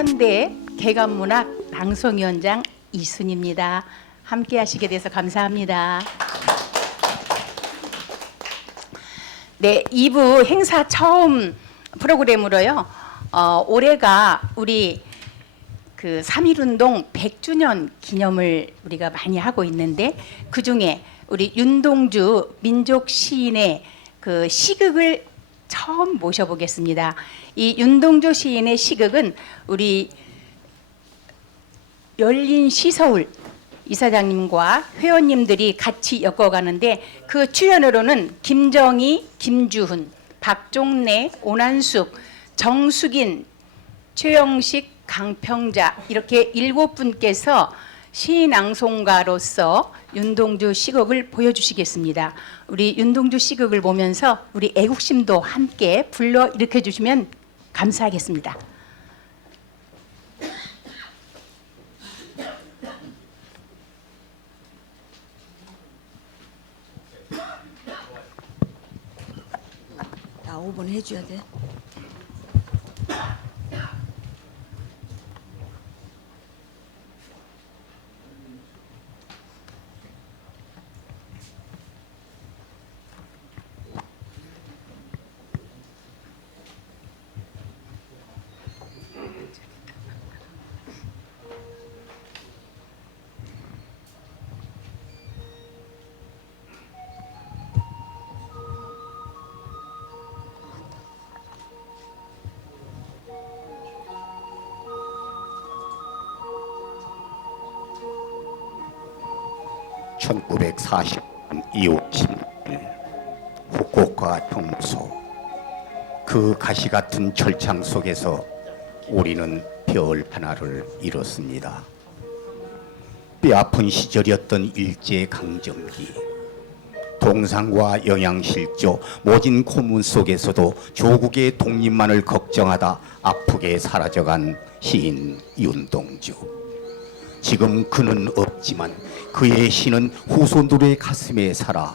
현대 개관문학 방송위원장 이순입니다. 함께 하시게 돼서 감사합니다. 네, 2부 행사 처음 프로그램으로요. 올해가 우리 그 3.1운동 100주년 기념을 우리가 많이 하고 있는데, 그 중에 우리 윤동주 민족 시인의 그 시극을 처음 모셔보겠습니다. 이 윤동주 시인의 시극은 우리 열린 시서울 이사장님과 회원님들이 같이 엮어가는데, 그 출연으로는 김정희, 김주훈, 박종래, 오난숙, 정숙인, 최영식, 강평자 이렇게 7분께서 시낭송가로서 윤동주 시극을 보여주시겠습니다. 우리 윤동주 시극을 보면서 우리 애국심도 함께 불러일으켜 주시면 감사하겠습니다. 나 5번 해줘야 돼. (1940년 2월 10일) 후쿠오카 평소. 그 가시 같은 철창 속에서 우리는 별 하나를 잃었습니다. 뼈아픈 시절이었던 일제강점기. 동상과 영양실조, 모진 고문 속에서도 조국의 독립만을 걱정하다 아프게 사라져간 시인 윤동주. 지금 그는 없지만 그의 시는 후손들의 가슴에 살아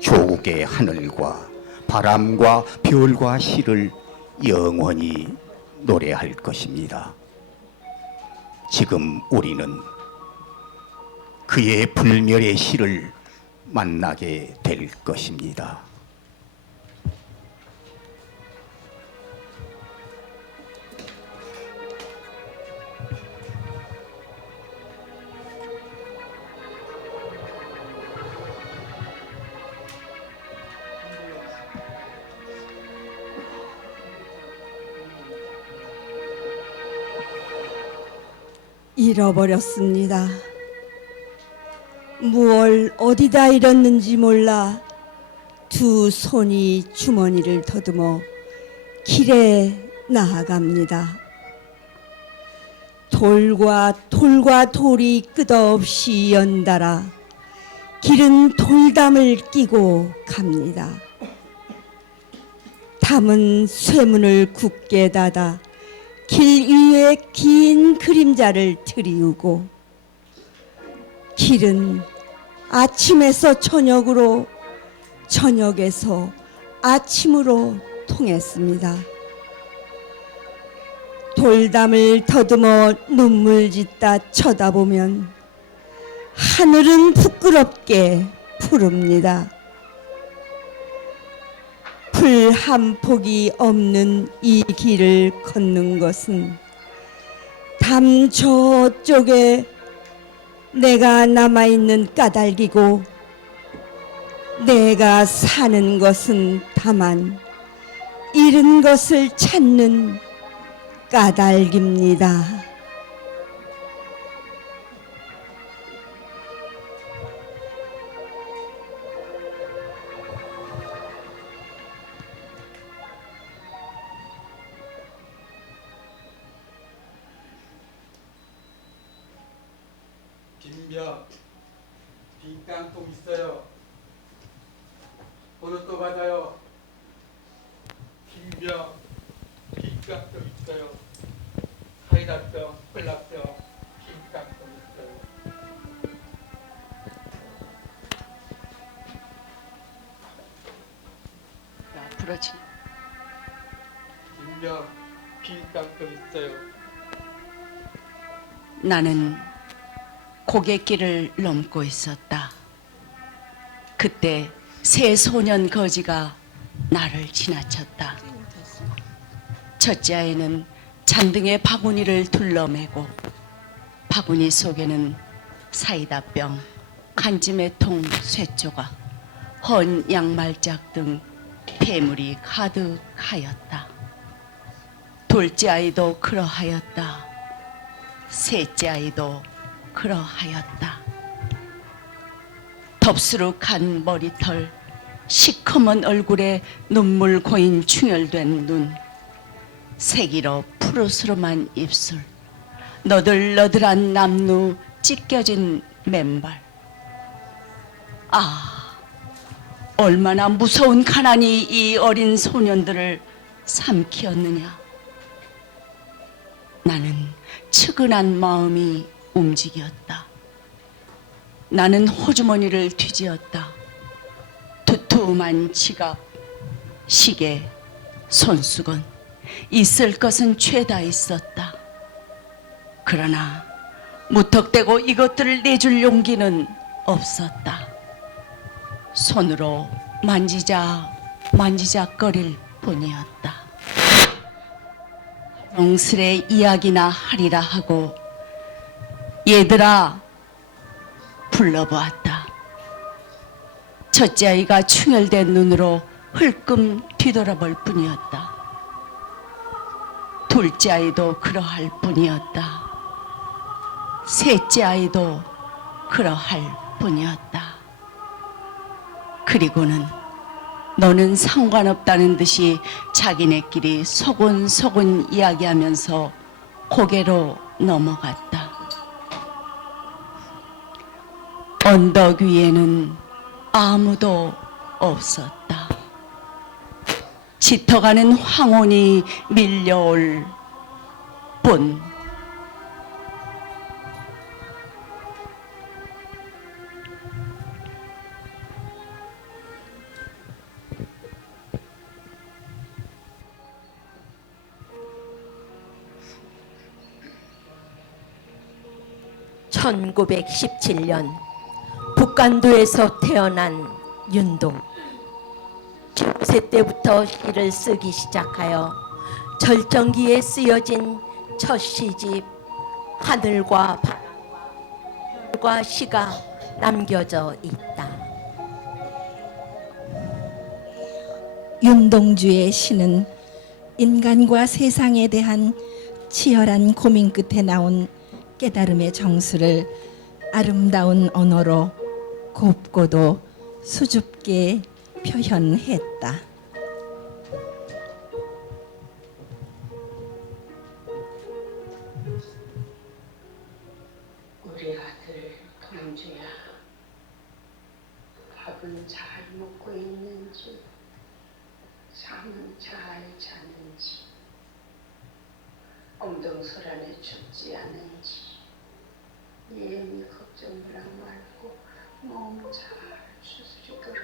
조국의 하늘과 바람과 별과 시를 영원히 노래할 것입니다. 지금 우리는 그의 불멸의 시를 만나게 될 것입니다. 잃어버렸습니다. 무얼 어디다 잃었는지 몰라 두 손이 주머니를 더듬어 길에 나아갑니다. 돌과 돌이 끝없이 연달아 길은 돌담을 끼고 갑니다. 담은 쇠문을 굳게 닫아 길 위에 긴 그림자를 들이우고, 길은 아침에서 저녁으로, 저녁에서 아침으로 통했습니다. 돌담을 더듬어 눈물 짓다 쳐다보면 하늘은 부끄럽게 푸릅니다. 풀 한 폭이 없는 이 길을 걷는 것은 담 저쪽에 내가 남아있는 까닭이고, 내가 사는 것은 다만 잃은 것을 찾는 까닭입니다. 빈병, 빈 깡통 있어요. 번호 또 받아요. 빈병, 빈 깡통 있어요. 사이다병, 콜라병, 빈 깡통 있어요. 부러지. 빈병, 빈 깡통 있어요. 나는 고갯길을 넘고 있었다. 그때 새 소년 거지가 나를 지나쳤다. 첫째 아이는 잔등에 바구니를 둘러매고 바구니 속에는 사이다병, 간지매통 쇠조각, 헌 양말짝 등 폐물이 가득하였다. 둘째 아이도 그러하였다. 셋째 아이도 그러하였다. 덥수룩한 머리털, 시커먼 얼굴에 눈물 고인 충혈된 눈, 색이로 푸르스름한 입술, 너들너들한 남루 찢겨진 맨발. 아, 얼마나 무서운 가난이 이 어린 소년들을 삼키었느냐. 나는 측은한 마음이 움직였다. 나는 호주머니를 뒤지었다. 두툼한 지갑, 시계, 손수건, 있을 것은 죄다 있었다. 그러나 무턱대고 이것들을 내줄 용기는 없었다. 손으로 만지작거릴 뿐이었다. 영슬의 이야기나 하리라 하고 얘들아 불러보았다. 첫째 아이가 충혈된 눈으로 흘끔 뒤돌아볼 뿐이었다. 둘째 아이도 그러할 뿐이었다. 셋째 아이도 그러할 뿐이었다. 그리고는 너는 상관없다는 듯이 자기네끼리 소곤소곤 이야기하면서 고개로 넘어갔다. 언덕 위에는 아무도 없었다. 짙어가는 황혼이 밀려올 뿐. (1917년) 북간도에서 태어난 윤동. 중세 때부터 시를 쓰기 시작하여 절정기에 쓰여진 첫 시집 하늘과 바람과 시가 남겨져 있다. 윤동주의 시는 인간과 세상에 대한 치열한 고민 끝에 나온 깨달음의 정수를 아름다운 언어로 곱고도 수줍게 표현했다. 우리 아들 동주야, 밥은 잘 먹고 있는지, 잠은 잘 자는지, 엉덩소란에 죽지 않은지, 예미 걱정을 말고 몸 잘 추스리거라.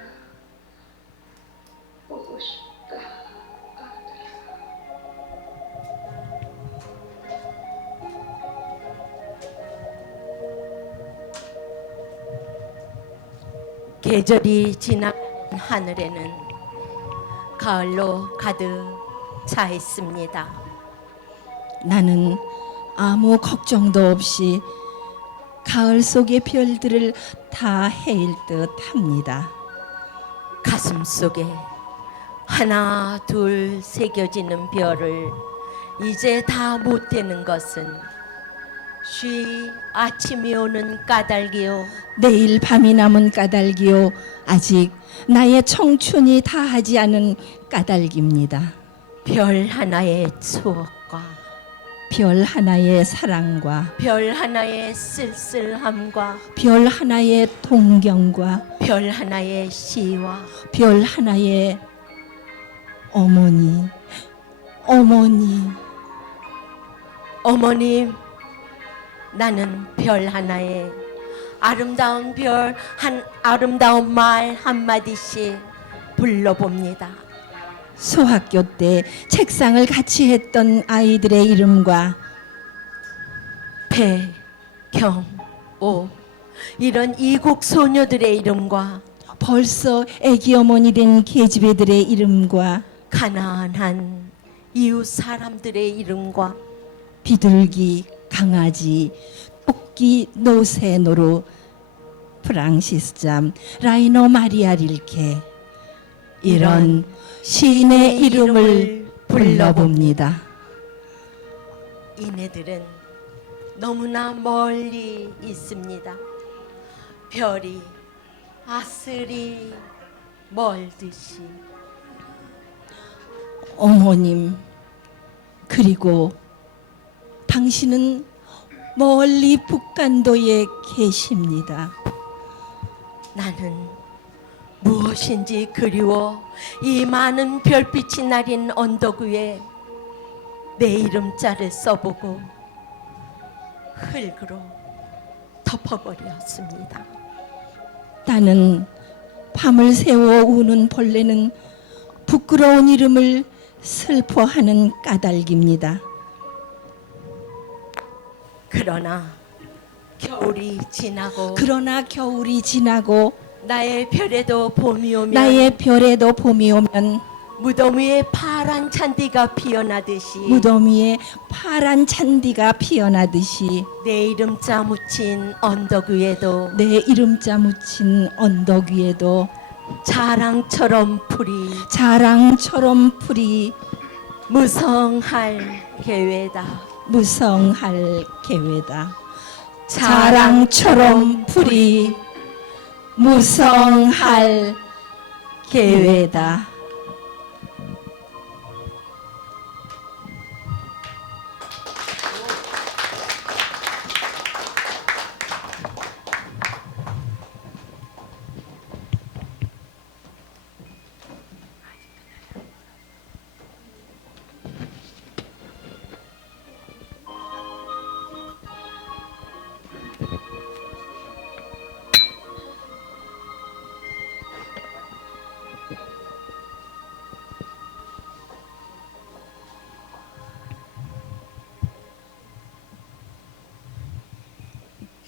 보고 싶다, 아들아. 계절이 지나간 하늘에는 가을로 가득 차 있습니다. 나는 아무 걱정도 없이 가을 속의 별들을 다 헤일 듯 합니다. 가슴 속에 하나 둘 새겨지는 별을 이제 다 못 되는 것은 쉬 아침이 오는 까닭이요, 내일 밤이 남은 까닭이요, 아직 나의 청춘이 다하지 않은 까닭입니다. 별 하나의 추억과 별 하나의 사랑과 별 하나의 쓸쓸함과 별 하나의 동경과 별 하나의 시와 별 하나의 어머니. 어머님, 나는 별 하나에 아름다운 아름다운 말 한마디씩 불러봅니다. 소학교 때 책상을 같이 했던 아이들의 이름과 배, 경오 이런 이국 소녀들의 이름과 벌써 애기 어머니 된 계집애들의 이름과 가난한 이웃 사람들의 이름과 비둘기, 강아지, 토끼, 노새, 노루, 프랑시스잠, 라이너 마리아 릴케 이런 시인의 이름을 불러봅니다. 이네들은 너무나 멀리 있습니다. 별이 아슬이 멀듯이. 어머님, 그리고 당신은 멀리 북간도에 계십니다. 나는 무엇인지 그리워 이 많은 별빛이 나린 언덕 위에 내 이름자를 써보고 흙으로 덮어버렸습니다. 나는 밤을 새워 우는 벌레는 부끄러운 이름을 슬퍼하는 까닭입니다. 그러나 겨울이 지나고 나의 별에도 봄이 오면 나의 별에도 봄이 오면 무덤 위에 파란 잔디가 피어나듯이 무덤 위에 파란 잔디가 피어나듯이 내 이름자 묻힌 언덕 위에도 내 이름자 묻힌 언덕 위에도 자랑처럼 풀이 무성할 계획다. 자랑처럼 풀이 무성할 계획다.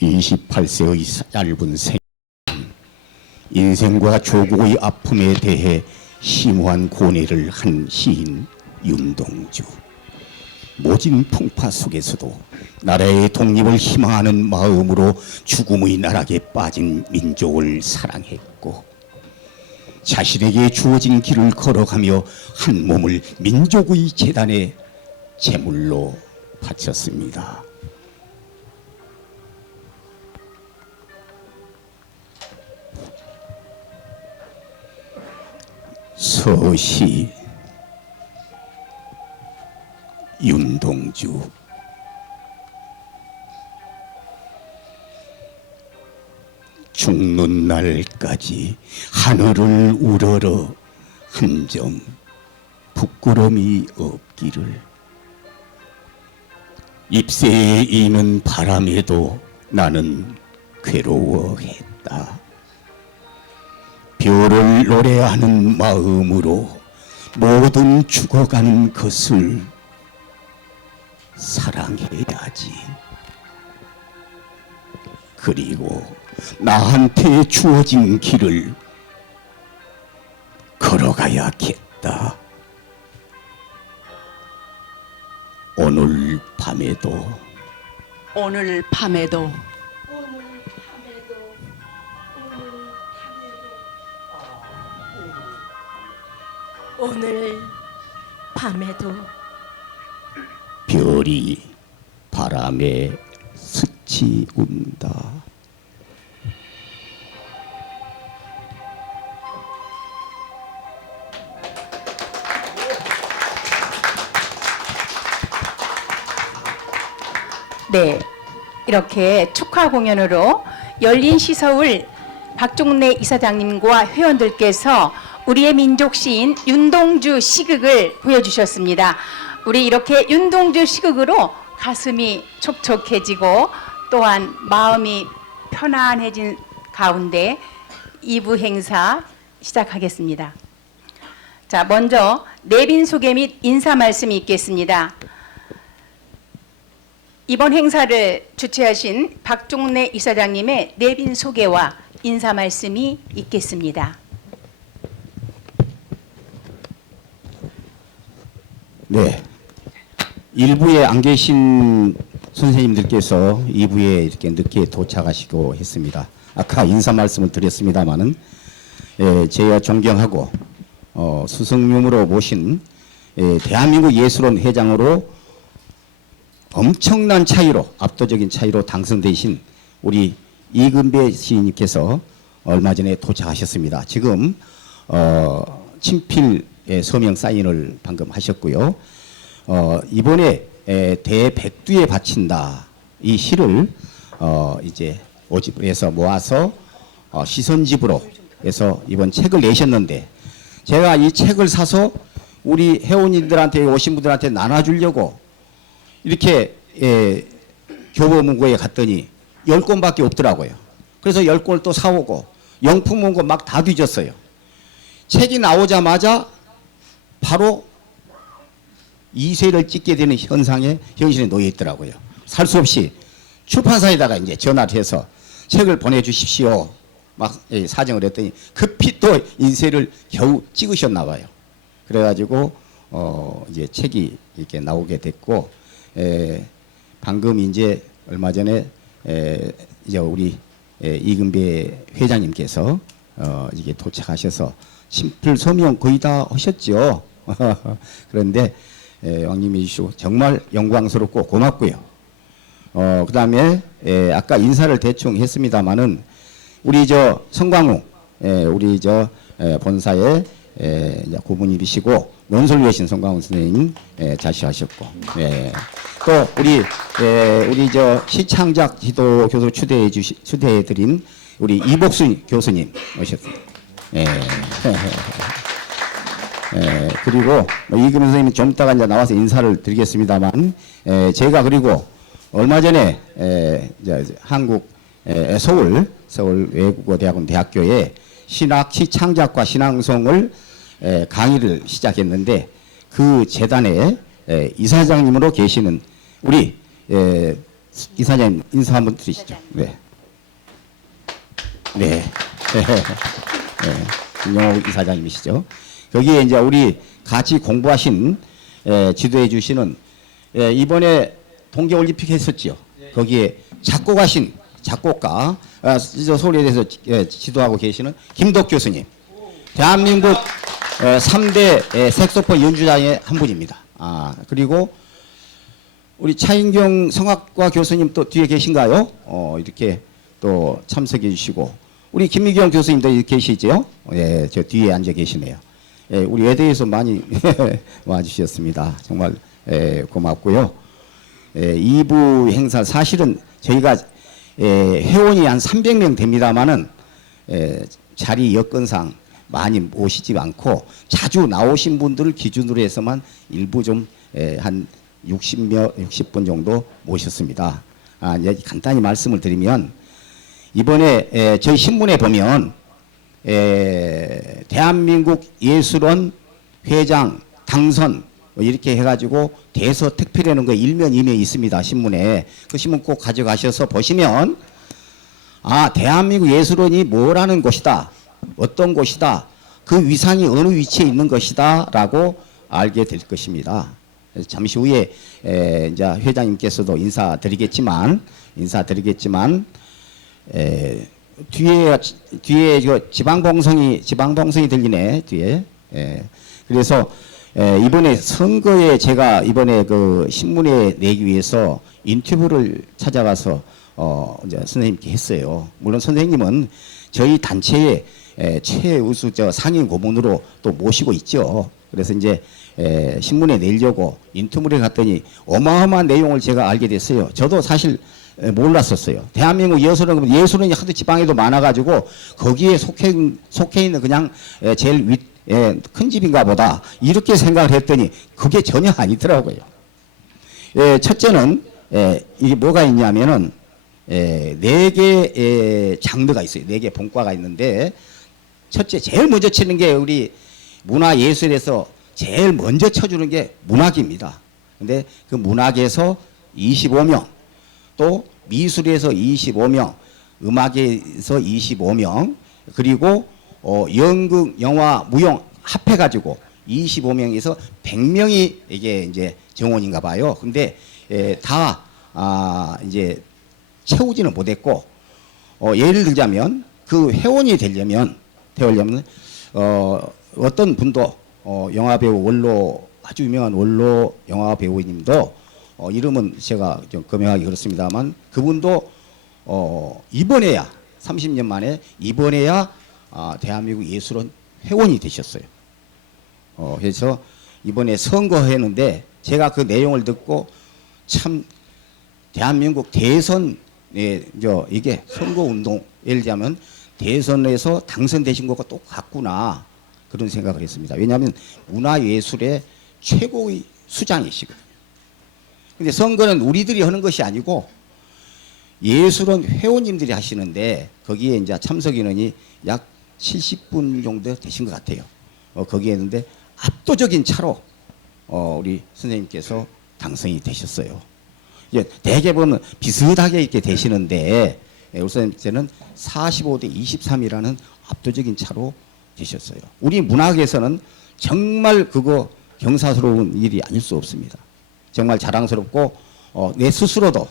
(28세의) 얇은 생 인생과 조국의 아픔에 대해 심오한 고뇌를 한 시인 윤동주. 모진 풍파 속에서도 나라의 독립을 희망하는 마음으로 죽음의 나락에 빠진 민족을 사랑했고, 자신에게 주어진 길을 걸어가며 한 몸을 민족의 재단에 제물로 바쳤습니다. 서시 윤동주. 죽는 날까지 하늘을 우러러 한 점 부끄러움이 없기를. 잎새에 이는 바람에도 나는 괴로워했다. 별을 노래하는 마음으로 모든 죽어가는 것을 사랑해야지. 그리고 나한테 주어진 길을 걸어가야겠다. 오늘 밤에도 오늘 밤에도 별이 바람에 스치 운다. 네, 이렇게 축하 공연으로 열린 시서울 박종래 이사장님과 회원들께서 우리의 민족 시인 윤동주 시극을 보여주셨습니다. 우리 이렇게 윤동주 시극으로 가슴이 촉촉해지고 또한 마음이 편안해진 가운데 2부 행사 시작하겠습니다. 자, 먼저 내빈 소개 및 인사 말씀이 있겠습니다. 이번 행사를 주최하신 박종래 이사장님의 내빈 소개와 인사 말씀이 있겠습니다. 네. 1부에 안 계신 선생님들께서 2부에 이렇게 늦게 도착하시고 했습니다. 아까 인사 말씀을 드렸습니다마는 제가 존경하고 수석님으로 모신 대한민국 예술원 회장으로 엄청난 차이로 압도적인 차이로 당선되신 우리 이금배 시인님께서 얼마 전에 도착하셨습니다. 지금 친필 서명 사인을 방금 하셨고요. 이번에 대백두에 바친다 이 시를 이제 오집을 해서 모아서 시선집으로 해서 이번 책을 내셨는데 제가 이 책을 사서 우리 회원님들한테 오신 분들한테 나눠주려고 이렇게 교보문고에 갔더니 10권밖에 없더라고요. 그래서 10권을 또 사오고 영품 문고 막 다 뒤졌어요. 책이 나오자마자 바로 2세를 찍게 되는 현실에 놓여 있더라고요. 살 수 없이 출판사에다가 이제 전화를 해서 책을 보내주십시오. 막 사정을 했더니 급히 또 인쇄를 겨우 찍으셨나 봐요. 그래가지고 이제 책이 이렇게 나오게 됐고 방금 이제 얼마 전에 이제 우리 이금배 회장님께서 이게 도착하셔서 심플 서명 거의 다 하셨죠. 그런데 왕님이 주시고 정말 영광스럽고 고맙고요. 그 다음에 아까 인사를 대충 했습니다마는 우리 저 성광웅 우리 저 본사의 고문이시고 논설위하신 성광웅 선생님 자시하셨고 또 우리 저 시창작 지도 교수 추대해 드린 우리 이복순 교수님 오셨습니다. 그리고 이금 선생님이 좀 이따가 이제 나와서 인사를 드리겠습니다만 제가 그리고 얼마 전에 한국 서울 외국어대학원 대학교에 신학 시창작과 신앙송을 강의를 시작했는데 그 재단에 이사장님으로 계시는 우리 이사장님 인사 한번 드리시죠. 네. 김영호 이사장님이시죠. 거기에 이제 우리 같이 공부하신 지도해 주시는 이번에 동계올림픽 했었죠. 거기에 작곡하신 작곡가 서울에 대해서 지도하고 계시는 김덕 교수님. 대한민국 3대 색소폰 연주자의 한 분입니다. 그리고 우리 차인경 성악과 교수님 또 뒤에 계신가요? 이렇게 또 참석해 주시고 우리 김미경 교수님도 계시죠? 저 뒤에 앉아 계시네요. 우리 외대에서 많이 와주셨습니다. 정말 고맙고요. 2부 행사 사실은 저희가 회원이 한 300명 됩니다만은 자리 여건상 많이 오시지 않고 자주 나오신 분들을 기준으로 해서만 일부 좀 한 60분 정도 모셨습니다. 이제 간단히 말씀을 드리면 이번에 저희 신문에 보면 대한민국 예술원 회장 당선 이렇게 해가지고 대서특필하는 거 일면 이면에 있습니다. 신문에. 그 신문 꼭 가져가셔서 보시면 대한민국 예술원이 뭐라는 곳이다. 어떤 곳이다. 그 위상이 어느 위치에 있는 것이다. 라고 알게 될 것입니다. 잠시 후에 이제 회장님께서도 인사드리겠지만 뒤에 지방봉성이 들리네 뒤에. 그래서 이번에 선거에 제가 이번에 그 신문에 내기 위해서 인터뷰를 찾아가서 이제 선생님께 했어요. 물론 선생님은 저희 단체의 최우수 상임 고문으로 또 모시고 있죠. 그래서 이제 신문에 내려고 인터뷰를 갔더니 어마어마한 내용을 제가 알게 됐어요. 저도 사실 몰랐었어요. 대한민국 예술원이 하도 지방에도 많아가지고 거기에 속해 있는 그냥 제일 큰 집인가 보다 이렇게 생각을 했더니 그게 전혀 아니더라고요. 첫째는 이게 뭐가 있냐면은 4개의 장르가 있어요. 4개 본과가 있는데 첫째 제일 먼저 치는 게 우리 문화예술에서 제일 먼저 쳐주는 게 문학입니다. 근데 그 문학에서 25명 또 미술에서 25명, 음악에서 25명, 그리고 연극, 영화, 무용 합해가지고 25명에서 100명이 이게 이제 정원인가 봐요. 근데 다 이제 채우지는 못했고, 예를 들자면 그 회원이 되려면 어떤 분도 영화배우 원로, 아주 유명한 원로 영화 배우님도 이름은 제가 좀 금명하기 그렇습니다만, 그분도 이번에야 30년 만에 이번에야 대한민국 예술원 회원이 되셨어요. 그래서 이번에 선거했는데 제가 그 내용을 듣고 참 대한민국 대선 이게 선거 운동, 예를 들자면 대선에서 당선되신 것과 똑같구나, 그런 생각을 했습니다. 왜냐하면 문화예술의 최고의 수장이시거든요. 근데 선거는 우리들이 하는 것이 아니고 예술원 회원님들이 하시는데, 거기에 이제 참석 인원이 약 70분 정도 되신 것 같아요. 거기에 있는데 압도적인 차로 우리 선생님께서 당선이 되셨어요. 대개 보면 비슷하게 이렇게 되시는데, 우리 선생님께서는 45대 23이라는 압도적인 차로 되셨어요. 우리 문학에서는 정말 그거 경사스러운 일이 아닐 수 없습니다. 정말 자랑스럽고, 내 스스로도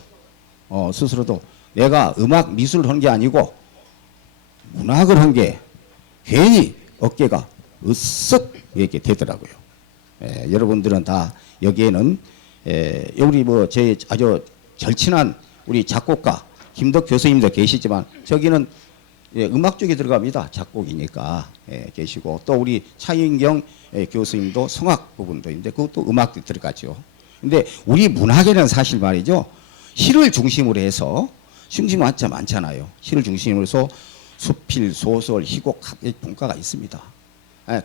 내가 음악 미술을 한 게 아니고 문학을 한 게 괜히 어깨가 으쓱 이렇게 되더라고요. 여러분들은 다 여기에는 우리 제 아주 절친한 우리 작곡가 김덕 교수님도 계시지만, 저기는 음악 쪽에 들어갑니다. 작곡이니까 계시고, 또 우리 차인경 교수님도 성악 부분도 있는데 그것도 음악에 들어가죠. 근데 우리 문학에는 사실 말이죠, 시를 중심으로 해서 중심 많잖아요. 시를 중심으로 해서 수필, 소설, 희곡 각 분과가 있습니다.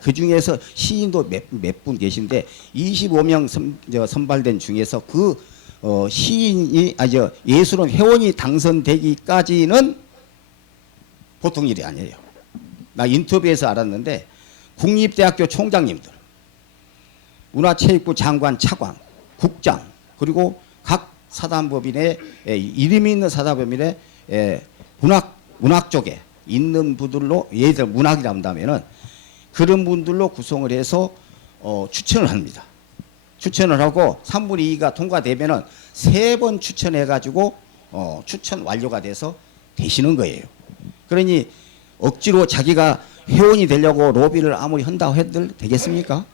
그 중에서 시인도 몇 분 계신데 25명 선발된 중에서 그 시인이 예술원 회원이 당선되기까지는 보통 일이 아니에요. 나 인터뷰에서 알았는데 국립대학교 총장님들, 문화체육부 장관, 차관, 국장, 그리고 각 사단법인의 이름 있는 사단법인의 문학 쪽에 있는 분들로, 예를 들어 문학이라 한다면은 그런 분들로 구성을 해서 추천을 합니다. 추천을 하고 3분의 2가 통과되면은 3번 추천해 가지고 추천 완료가 돼서 되시는 거예요. 그러니 억지로 자기가 회원이 되려고 로비를 아무리 한다고 해도 되겠습니까?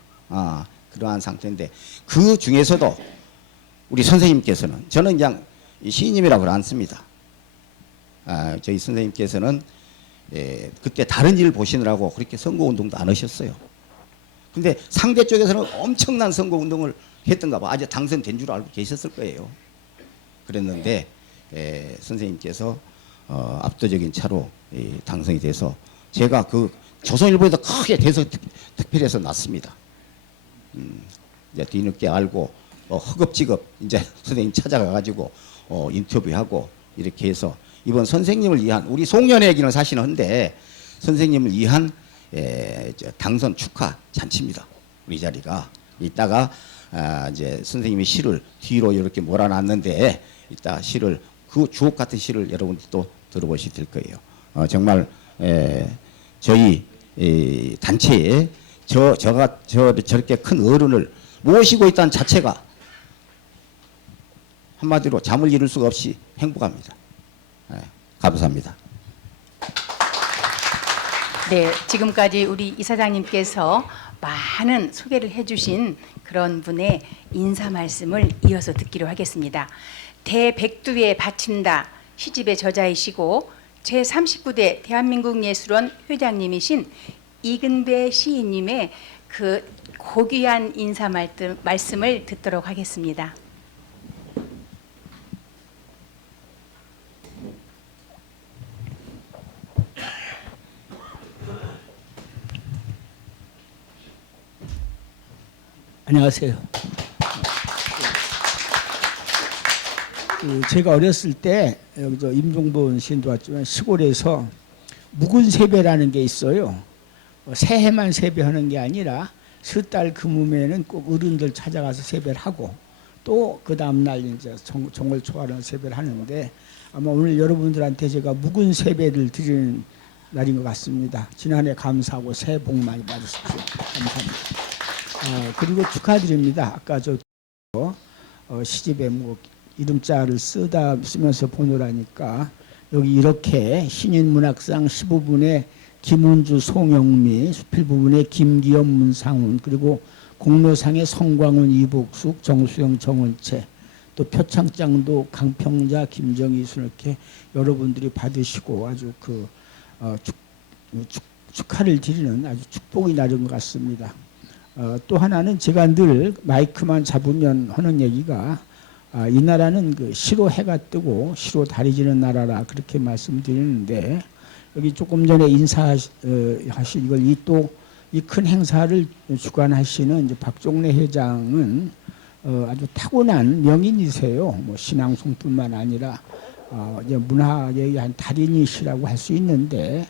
그러한 상태인데, 그 중에서도 우리 선생님께서는, 저는 그냥 시인님이라고 안 씁니다. 저희 선생님께서는 그때 다른 일 보시느라고 그렇게 선거운동도 안 하셨어요. 근데 상대 쪽에서는 엄청난 선거운동을 했던가 봐. 아주 당선된 줄 알고 계셨을 거예요. 그랬는데 선생님께서 압도적인 차로 당선이 돼서 제가 그 조선일보에도 크게 대서 특필해서 났습니다. 이제 뒤늦게 알고 허겁지겁 이제 선생님 찾아가가지고 인터뷰하고 이렇게 해서 이번 선생님을 위한, 우리 송년회 얘기는 사실 한데 선생님을 위한 당선 축하 잔치입니다. 우리 자리가. 이따가 이제 선생님의 시를 뒤로 이렇게 몰아놨는데, 이따 시를, 그 주옥 같은 시를 여러분들 또 들어보시게 될 거예요. 정말 저희 단체에 저가 저렇게 큰 어른을 모시고 있다는 자체가 한마디로 잠을 이룰 수가 없이 행복합니다. 감사합니다. 네, 지금까지 우리 이사장님께서 많은 소개를 해주신 그런 분의 인사 말씀을 이어서 듣기로 하겠습니다. 대백두에 바친다 시집의 저자이시고 제39대 대한민국예술원 회장님이신 이근배 시인님의 그 고귀한 인사 말씀을 듣도록 하겠습니다. 안녕하세요. 제가 어렸을 때 여기서 임종본 시인도 왔지만 시골에서 묵은 세배라는 게 있어요. 새해만 세배하는 게 아니라 석 달 금음에는 꼭 어른들 찾아가서 세배를 하고, 또 그 다음날 이제 정월 초하는 세배를 하는데 아마 오늘 여러분들한테 제가 묵은 세배를 드리는 날인 것 같습니다. 지난해 감사하고 새해 복 많이 받으십시오. 감사합니다. 그리고 축하드립니다. 아까 저 시집에 뭐 이름자를 쓰면서 보느라니까 여기 이렇게 신인문학상 15분에 김은주, 송영미, 수필 부분에 김기현, 문상훈, 그리고 공로상에 성광훈, 이복숙, 정수영, 정원채, 또 표창장도 강평자, 김정희순 이렇게 여러분들이 받으시고 아주 축하를 드리는 아주 축복이 나는 것 같습니다. 또 하나는 제가 늘 마이크만 잡으면 하는 얘기가 이 나라는 그 시로 해가 뜨고 시로 달이 지는 나라라 그렇게 말씀드리는데 여기 조금 전에 인사하신 이걸 이 큰 행사를 주관하시는 이제 박종래 회장은 아주 타고난 명인이세요. 뭐 신앙송뿐만 아니라 이제 문화의 한 달인이시라고 할 수 있는데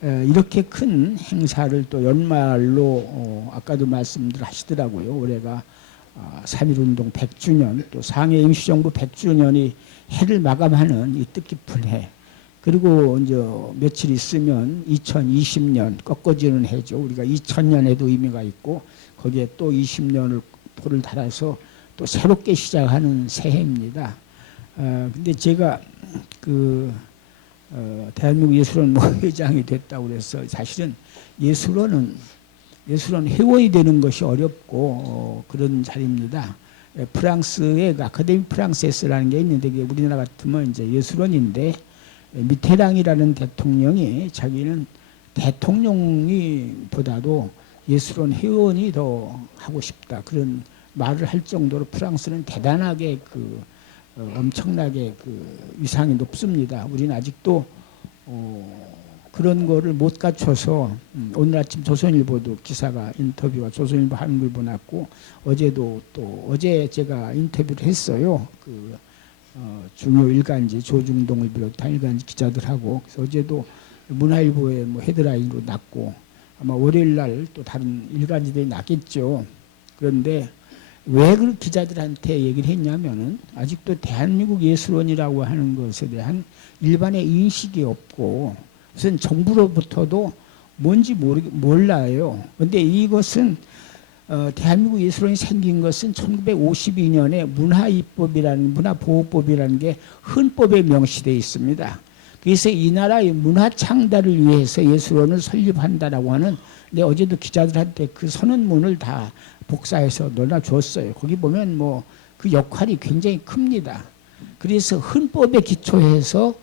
이렇게 큰 행사를 또 연말로 아까도 말씀들 하시더라고요. 올해가 3.1운동 100주년 또 상해 임시정부 100주년이 해를 마감하는 이 뜻깊은 해. 그리고 이제 며칠 있으면 2020년 꺾어지는 해죠. 우리가 2000년에도 의미가 있고 거기에 또 20년을 도를 달아서 또 새롭게 시작하는 새해입니다. 근데 제가 대한민국 예술원 회장이 됐다고 그래서 사실은 예술원은 회원이 되는 것이 어렵고 그런 자리입니다. 프랑스의 아카데미 프랑세스라는 게 있는데 그게 우리나라 같으면 이제 예술원인데 미테랑이라는 대통령이 자기는 대통령이 보다도 예술원 회원이 더 하고 싶다 그런 말을 할 정도로 프랑스는 대단하게 엄청나게 위상이 높습니다. 우리는 아직도 그런 거를 못 갖춰서 오늘 아침 조선일보도 기사가 인터뷰가 조선일보 한글보 났고 어제 제가 인터뷰를 했어요. 중요 일간지 조중동을 비롯한 일간지 기자들하고 그래서 어제도 문화일보에 뭐 헤드라인으로 났고 아마 월요일 날 또 다른 일간지들이 났겠죠. 그런데 왜 그 기자들한테 얘기를 했냐면은 아직도 대한민국 예술원이라고 하는 것에 대한 일반의 인식이 없고 우선 정부로부터도 뭔지 몰라요. 그런데 이것은 대한민국 예술원이 생긴 것은 1952년에 문화보호법이라는 게 헌법에 명시되어 있습니다. 그래서 이 나라의 문화 창달을 위해서 예술원을 설립한다라고 하는 근데 어제도 기자들한테 그 선언문을 다 복사해서 넣어줬어요. 거기 보면 뭐 그 역할이 굉장히 큽니다. 그래서 헌법에 기초해서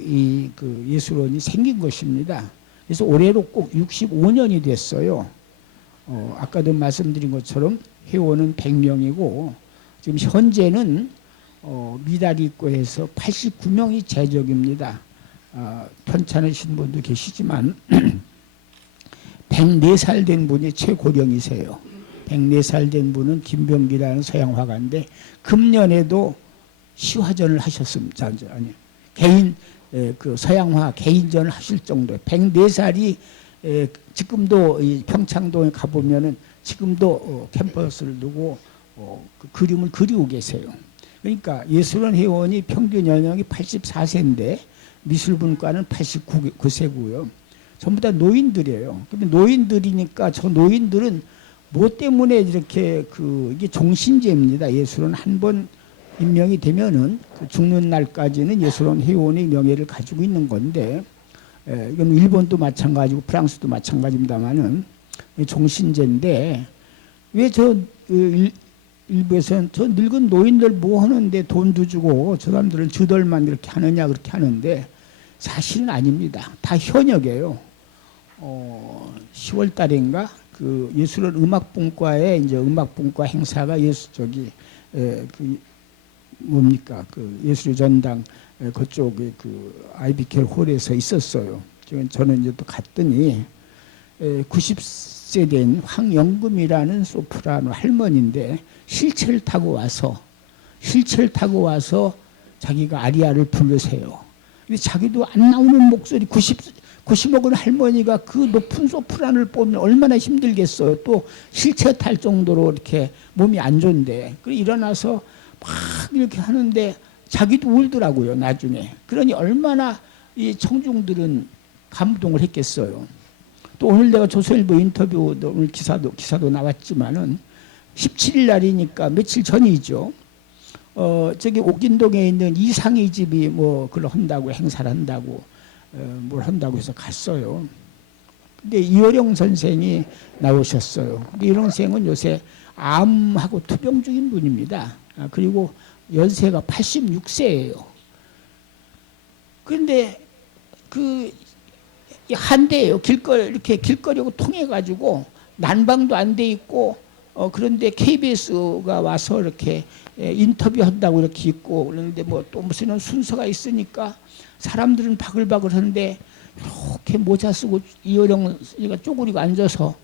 이 예술원이 생긴 것입니다. 그래서 올해로 꼭 65년이 됐어요. 아까도 말씀드린 것처럼 회원은 100명이고 지금 현재는 미달이과에서 89명이 재적입니다. 편찮으신 분도 계시지만 104살 된 분이 최고령이세요. 104살 된 분은 김병기라는 서양 화가인데 금년에도 시화전을 하셨습니다. 아니 개인 서양화 개인전을 하실 정도에 104살이 지금도 이 평창동에 가보면은 지금도 캔버스를 두고 그 그림을 그리고 계세요. 그러니까 예술원 회원이 평균 연령이 84세인데 미술분과는 89세고요. 전부 다 노인들이에요. 근데 노인들이니까 저 노인들은 뭐 때문에 이렇게 이게 종신제입니다. 예술원 한 번 임명이 되면은 죽는 날까지는 예술원 회원의 명예를 가지고 있는 건데 이건 일본도 마찬가지고 프랑스도 마찬가지입니다만은 종신제인데 왜 일부에서는 저 늙은 노인들 뭐 하는데 돈도 주고 저 사람들은 저들만 이렇게 하느냐 그렇게 하는데 사실은 아닙니다. 다 현역이에요. 10월 달인가 예술원 음악분과의 이제 음악분과 행사가 예술의 전당 그쪽에 IBK 홀에서 있었어요. 저는 이제 또 갔더니 90세 된 황영금이라는 소프라노 할머니인데 휠체어를 타고 와서 자기가 아리아를 부르세요. 근데 자기도 안 나오는 목소리 90억은 할머니가 그 높은 소프라노를 뽑으면 얼마나 힘들겠어요. 또 실체 탈 정도로 이렇게 몸이 안 좋은데. 그래 일어나서 막 이렇게 하는데 자기도 울더라고요, 나중에. 그러니 얼마나 이 청중들은 감동을 했겠어요. 또 오늘 내가 조선일보 인터뷰, 오늘 기사도 나왔지만은 17일 날이니까 며칠 전이죠. 저기 옥인동에 있는 이상희 집이 뭐 그걸 한다고, 행사를 한다고, 뭘 한다고 해서 갔어요. 근데 이어령 선생이 나오셨어요. 근데 이어령 선생은 요새 암하고 투병 중인 분입니다. 그리고 연세가 86세예요. 그런데 그 한대예요. 이렇게 길거리하고 통해가지고 난방도 안 돼 있고, 그런데 KBS가 와서 이렇게 인터뷰한다고 이렇게 있고 그러는데 뭐 또 무슨 순서가 있으니까 사람들은 바글바글 하는데 이렇게 모자 쓰고 이어령이가 쪼그리고 앉아서,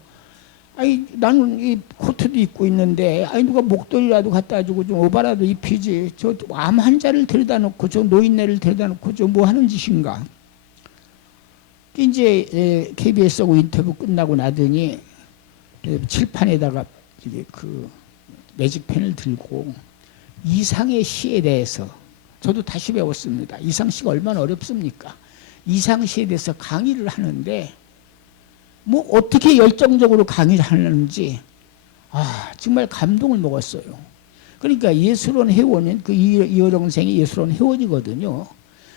아니 나는 이 코트도 입고 있는데, 아니 누가 목도리라도 갖다 주고 좀 오바라도 입히지, 저 암 환자를 데려다 놓고 저 노인네를 데려다 놓고 저 뭐 하는 짓인가. 이제 KBS하고 인터뷰 끝나고 나더니 칠판에다가 이게 그 매직펜을 들고 이상의 시에 대해서, 저도 다시 배웠습니다. 이상시가 얼마나 어렵습니까? 이상시에 대해서 강의를 하는데 뭐 어떻게 열정적으로 강의를 하는지 정말 감동을 먹었어요. 그러니까 예술원 회원은 그 이어령 선생이 예술원 회원이거든요.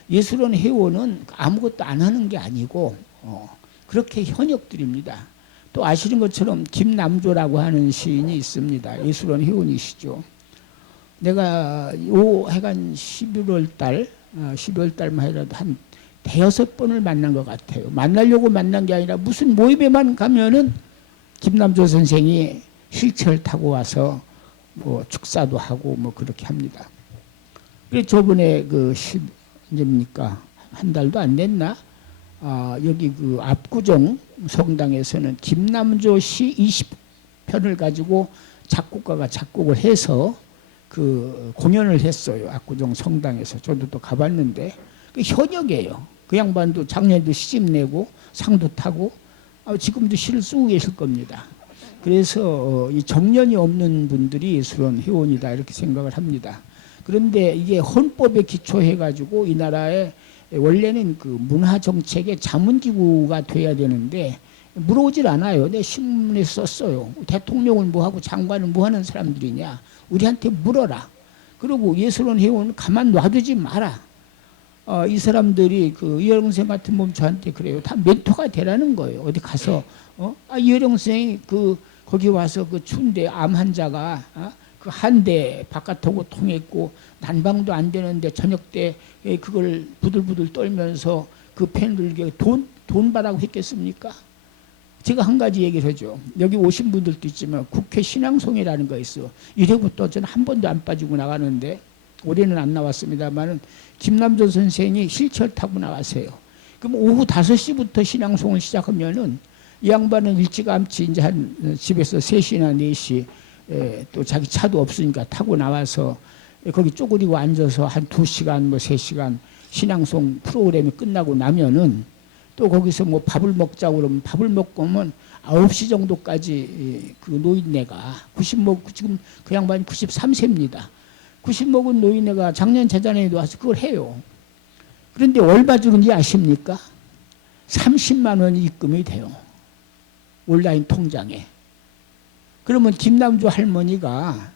예술원 회원은 아무것도 안 하는 게 아니고 그렇게 현역들입니다. 또 아시는 것처럼 김남조라고 하는 시인이 있습니다. 예술원 회원이시죠. 내가 해간 11월 달만 해도 한 대여섯 번을 만난 것 같아요. 만나려고 만난 게 아니라 무슨 모임에만 가면은 김남조 선생이 휠체어를 타고 와서 뭐 축사도 하고 뭐 그렇게 합니다. 그래서 저번에 언제입니까? 한 달도 안 됐나? 여기 그 압구정 성당에서는 김남조 시 20편을 가지고 작곡가가 작곡을 해서 그 공연을 했어요. 압구정 성당에서. 저도 또 가봤는데 그 현역이에요. 그 양반도 작년에도 시집 내고 상도 타고 지금도 시를 쓰고 계실 겁니다. 그래서 이 정년이 없는 분들이 예술원 회원이다 이렇게 생각을 합니다. 그런데 이게 헌법에 기초해가지고 이 나라에 원래는 그 문화정책의 자문기구가 돼야 되는데 물어오질 않아요. 내 신문에 썼어요. 대통령은 뭐하고 장관은 뭐하는 사람들이냐. 우리한테 물어라. 그리고 예술원 회원은 가만 놔두지 마라. 이 사람들이 그 이어령 선생 같은 분 저한테 그래요. 다 멘토가 되라는 거예요. 어디 가서 이어령 선생이 거기 와서 그 추운데 암 환자가 그 한 대 바깥하고 통했고 난방도 안 되는데 저녁 때 그걸 부들부들 떨면서 그 펜을 돈 받라고 했겠습니까? 제가 한 가지 얘기를 하죠. 여기 오신 분들도 있지만 국회 신앙송이라는 거 있어요. 1회부터 저는 한 번도 안 빠지고 나가는데 올해는 안 나왔습니다만은 김남조 선생이 휠체어 타고 나가세요. 그럼 오후 5시부터 신앙송을 시작하면은 이 양반은 일찌감치 이제 한 집에서 3시나 4시 또 자기 차도 없으니까 타고 나와서 거기 쪼그리고 앉아서 한 2시간 뭐 3시간 신앙송 프로그램이 끝나고 나면은 또 거기서 뭐 밥을 먹자고 그러면 밥을 먹고 오면 9시 정도까지 그 노인네가 지금 그 양반이 93세입니다. 90 먹은 노인네가 작년 재작년에도 와서 그걸 해요. 그런데 얼마 주는지 아십니까? 30만 원이 입금이 돼요. 온라인 통장에. 그러면 김남조 할머니가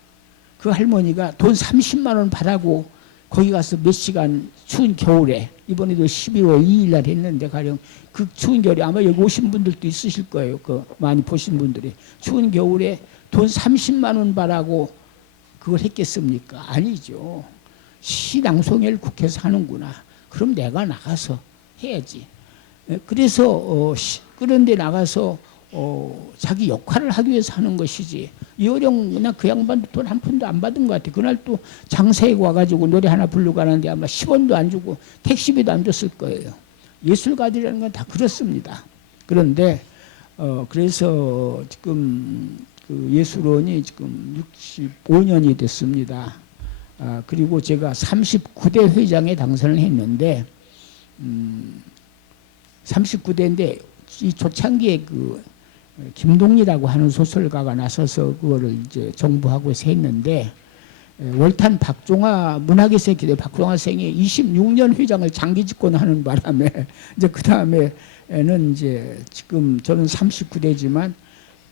돈 30만 원 받라고 거기 가서 몇 시간 추운 겨울에, 이번에도 12월 2일 날 했는데 가령 그 추운 겨울에 아마 여기 오신 분들도 있으실 거예요. 그 많이 보신 분들이 추운 겨울에 돈 30만 원 받라고 그걸 했겠습니까? 아니죠. 시낭송회를 국회에서 하는구나. 그럼 내가 나가서 해야지. 그래서 그런데 나가서 자기 역할을 하기 위해서 하는 것이지. 이어령 그냥 그 양반도 돈 한 푼도 안 받은 것 같아. 그날 또 장사에 와가지고 노래 하나 부르고 가는데 아마 10원도 안 주고 택시비도 안 줬을 거예요. 예술가들이라는 건 다 그렇습니다. 그런데 그래서 지금 그 예술원이 지금 65년이 됐습니다. 그리고 제가 39대 회장에 당선을 했는데 39대인데 이 초창기에 그 김동리라고 하는 소설가가 나서서 그거를 이제 정부하고 해서 했는데 월탄 박종화 문학의 세기대 박종화 생이 26년 회장을 장기 집권하는 바람에 이제 그 다음에는 이제 지금 저는 39대지만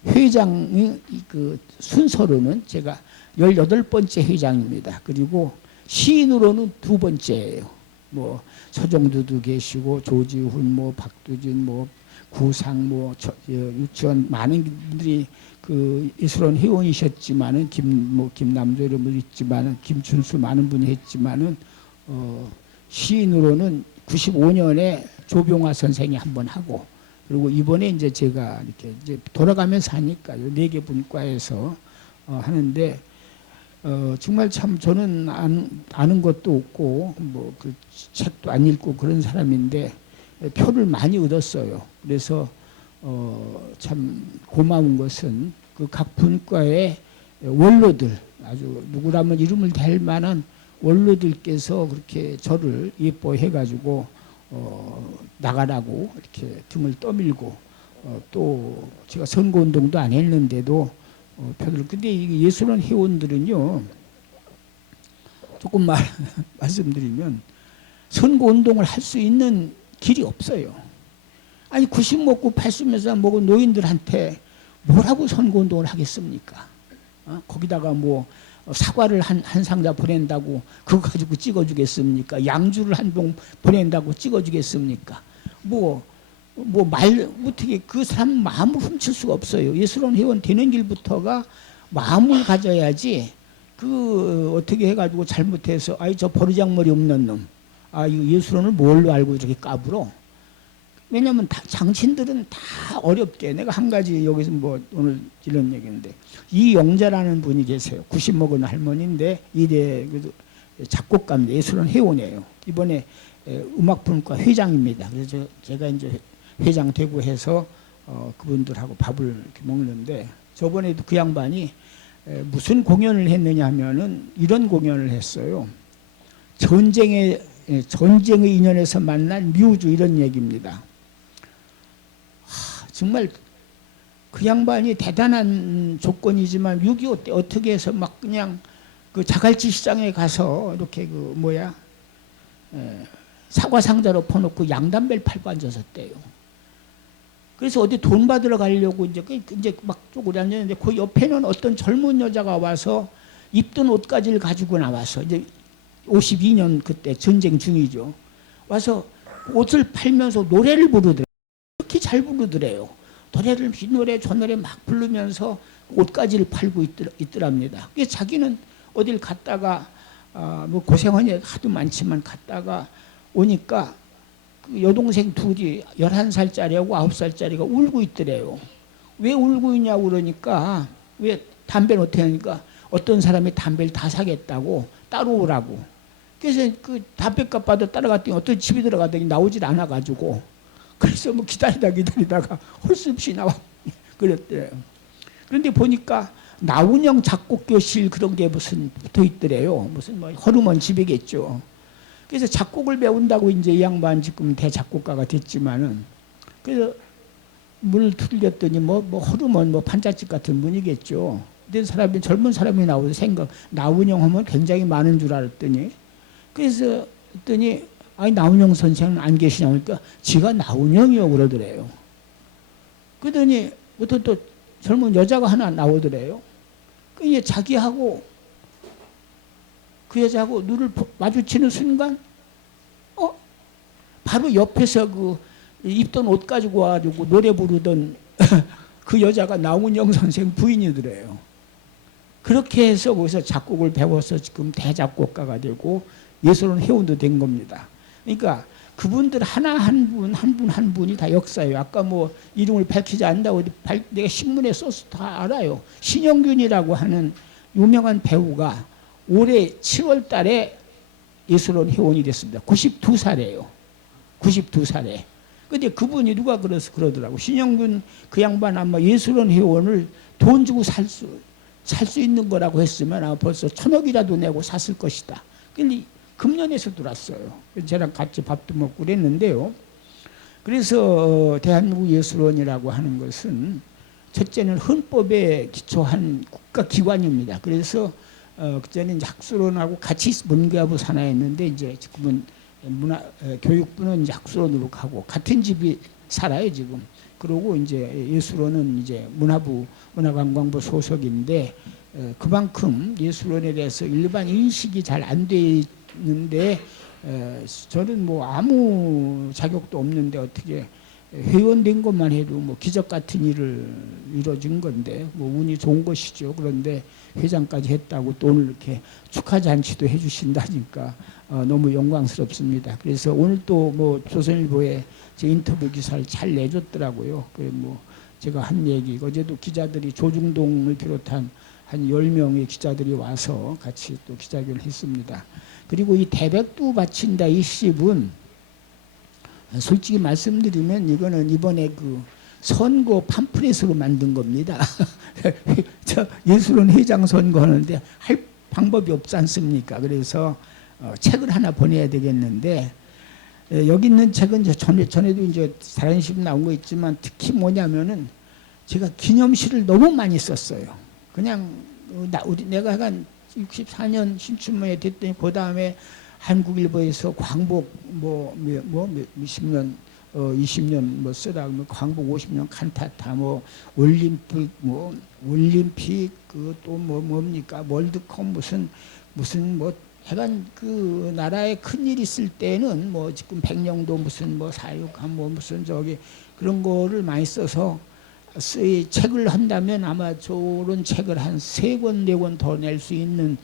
회장이 그 순서로는 제가 18번째 회장입니다. 그리고 시인으로는 2번째예요. 뭐 서정두도 계시고 조지훈, 뭐 박두진, 뭐 구상, 뭐 유치원 많은 분들이 그 예술원 회원이셨지만은 김남조 이런 분 있지만은 김춘수 많은 분이 했지만은 시인으로는 95년에 조병화 선생이 한 번 하고 그리고 이번에 이제 제가 이렇게 이제 돌아가면서 하니까요 4개 분과에서 하는데 정말 참 저는 아는 것도 없고 뭐 그 책도 안 읽고 그런 사람인데 표를 많이 얻었어요. 그래서 참 고마운 것은 그 각 분과의 원로들 아주 누구라면 이름을 댈 만한 원로들께서 그렇게 저를 예뻐해 가지고 나가라고 이렇게 등을 떠밀고 또 제가 선거운동도 안 했는데도 표를 근데 이 예술원 회원들은요 조금 말씀드리면 선거운동을 할 수 있는 길이 없어요. 아니 90 먹고 80몇 먹은 노인들한테 뭐라고 선거운동을 하겠습니까? 거기다가 뭐 사과를 한 상자 보낸다고 그거 가지고 찍어주겠습니까? 양주를 한 병 보낸다고 찍어주겠습니까? 어떻게 그 사람 마음을 훔칠 수가 없어요. 예술원 회원 되는 길부터가 마음을 가져야지 그 어떻게 해가지고 잘못해서 아이 저 버르장머리 없는 놈 이거 예술원을 뭘로 알고 이렇게 까불어? 왜냐하면 장친들은 다 어렵게 내가 한 가지 여기서 뭐 오늘 이런 얘기인데 이영자라는 분이 계세요. 90 먹은 할머니인데 이대 작곡가입니다. 예술원 회원이에요. 이번에 음악분과 회장입니다. 그래서 제가 이제 회장 되고 해서 그분들하고 밥을 이렇게 먹는데 저번에도 그 양반이 무슨 공연을 했느냐 하면은 이런 공연을 했어요. 전쟁의 인연에서 만난 뮤즈 이런 얘기입니다. 정말 그 양반이 대단한 조건이지만 6.25 때 어떻게 해서 막 그냥 그 자갈치 시장에 가서 이렇게 사과 상자로 퍼놓고 양담배를 팔고 앉았었대요. 그래서 어디 돈 받으러 가려고 이제 막 쪼그려 앉았는데 그 옆에는 어떤 젊은 여자가 와서 입던 옷가지를 가지고 나와서 이제 52년 그때 전쟁 중이죠. 와서 옷을 팔면서 노래를 부르더래요. 그렇게 잘 부르더래요. 노래를 이 노래 저 노래 막 부르면서 옷가지를 팔고 있더랍니다. 그래서 자기는 어딜 갔다가 뭐 고생하니 하도 많지만 갔다가 오니까 그 여동생 둘이 11살짜리하고 9살짜리가 울고 있더래요. 왜 울고 있냐고 그러니까 왜 담배는 어떻게 하니까 어떤 사람이 담배를 다 사겠다고 따라오라고. 그래서 그 담배값 받아 따라갔더니 어떤 집에 들어가더니 나오질 않아가지고 그래서 뭐 기다리다가 할 수 없이 나와 그랬대요. 그런데 보니까 나운영 작곡교실 그런 게 무슨 붙어 있더래요. 무슨 뭐 허름한 집이겠죠. 그래서 작곡을 배운다고 이제 이 양반 지금 대작곡가가 됐지만은 그래서 문을 두들렸더니 뭐 허름한 뭐 판잣집 같은 분이겠죠. 근데 젊은 사람이 나오서 나운영 하면 굉장히 많은 줄 알았더니 그래서 했더니 아니 나운영 선생은 안 계시냐 그러니까 지가 나운영이요 그러더래요. 그러더니 또 젊은 여자가 하나 나오더래요. 그게 자기하고 그 여자하고 눈을 마주치는 순간 바로 옆에서 그 입던 옷 가지고 와가지고 노래 부르던 그 여자가 나운영 선생 부인이더래요. 그렇게 해서 거기서 작곡을 배워서 지금 대작곡가가 되고 예술원 회원도 된 겁니다. 그러니까 그분들 하나 한 분이 다 역사예요. 아까 뭐 이름을 밝히지 않는다고 내가 신문에 써서 다 알아요. 신영균이라고 하는 유명한 배우가 올해 7월 달에 예술원 회원이 됐습니다. 92살이에요. 92살에. 근데 그분이 누가 그러더라고. 신영균 그 양반 아마 예술원 회원을 돈 주고 살 수 있는 거라고 했으면 아마 벌써 1,000억이라도 내고 샀을 것이다. 근데 금년에서 들어왔어요. 저랑 같이 밥도 먹고 그랬는데요. 그래서 대한민국 예술원이라고 하는 것은 첫째는 헌법에 기초한 국가기관입니다. 그래서 그전에 이제 학술원하고 같이 문교부 산하였는데 이제 지금은 교육부는 이제 학술원으로 가고 같은 집이 살아요 지금. 그러고 이제 예술원은 이제 문화부 문화관광부 소속인데 그만큼 예술원에 대해서 일반 인식이 잘 안 돼 있는데 저는 뭐 아무 자격도 없는데 어떻게 회원된 것만 해도 뭐 기적 같은 일을 이루어진 건데 뭐 운이 좋은 것이죠. 그런데 회장까지 했다고 또 오늘 이렇게 축하 잔치도 해주신다니까 너무 영광스럽습니다. 그래서 오늘 또 뭐 조선일보에 제 인터뷰 기사를 잘 내줬더라고요. 그 뭐 제가 한 얘기 어제도 기자들이 조중동을 비롯한 한 10명의 기자들이 와서 같이 또 기자회견을 했습니다. 그리고 이 대백두 바친다 이 시집은 솔직히 말씀드리면 이거는 이번에 그 선거 팜플렛으로 만든 겁니다. 저 예술원 회장 선거하는데 할 방법이 없지 않습니까? 그래서 책을 하나 보내야 되겠는데 여기 있는 책은 전에도 이제 다른 식 나온 거 있지만 특히 뭐냐면은 제가 기념시를 너무 많이 썼어요. 그냥 내가 한 64년 신춘문예 됐더니 그 다음에 한국일보에서 광복 몇십 년 20년 뭐 쓰다 뭐 광복 50년 칸타타 뭐 올림픽 그 또 뭡니까 월드컵 무슨 뭐 하여간 그 나라에 큰일 있을 때는 뭐 지금 백령도 무슨 뭐 사육함 뭐 무슨 저기 그런 거를 많이 써서 책을 한다면 아마 저런 책을 한 3권 4권 더 낼 수 있는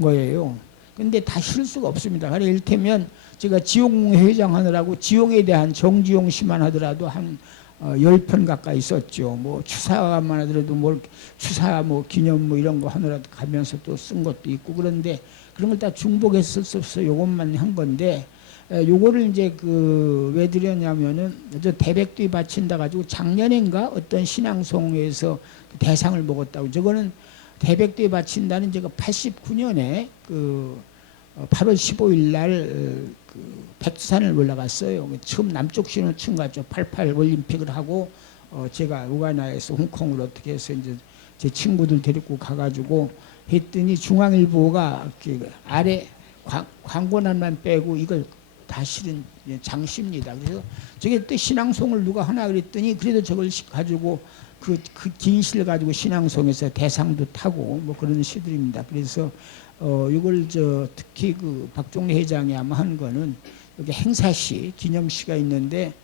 거예요. 근데 다 실을 수가 없습니다. 그러니까 이를테면 제가 지용 회장 하느라고 지용에 대한 정지용 시만 하더라도 한 10편 가까이 썼죠. 뭐 추사만 하더라도 뭐 추사 뭐 기념 뭐 이런 거 하느라도 가면서 또 쓴 것도 있고 그런데 그런 걸 다 중복해서 써서 요것만 한 건데 요거를 이제 그 왜 드렸냐면은 저 대백두에 바친다 가지고 작년인가 어떤 신앙송에서 대상을 먹었다고. 저거는 대백두에 바친다는 제가 89년에 그 8월 15일 날 그 백두산을 올라갔어요. 처음 남쪽 신호층 갔죠. 88 올림픽을 하고 제가 우가나에서 홍콩으로 어떻게 해서 이제 제 친구들 데리고 가가지고 했더니 중앙일보가 아래 광고란만 빼고 이걸 다 실은 장시입니다. 그래서 저게 또 신앙송을 누가 하나 그랬더니 그래도 저걸 가지고 그 긴 시를 가지고 신앙송에서 대상도 타고 뭐 그런 시들입니다. 그래서 이걸 특히 그 박종래 회장이 아마 한 거는 여기 행사시 기념시가 있는데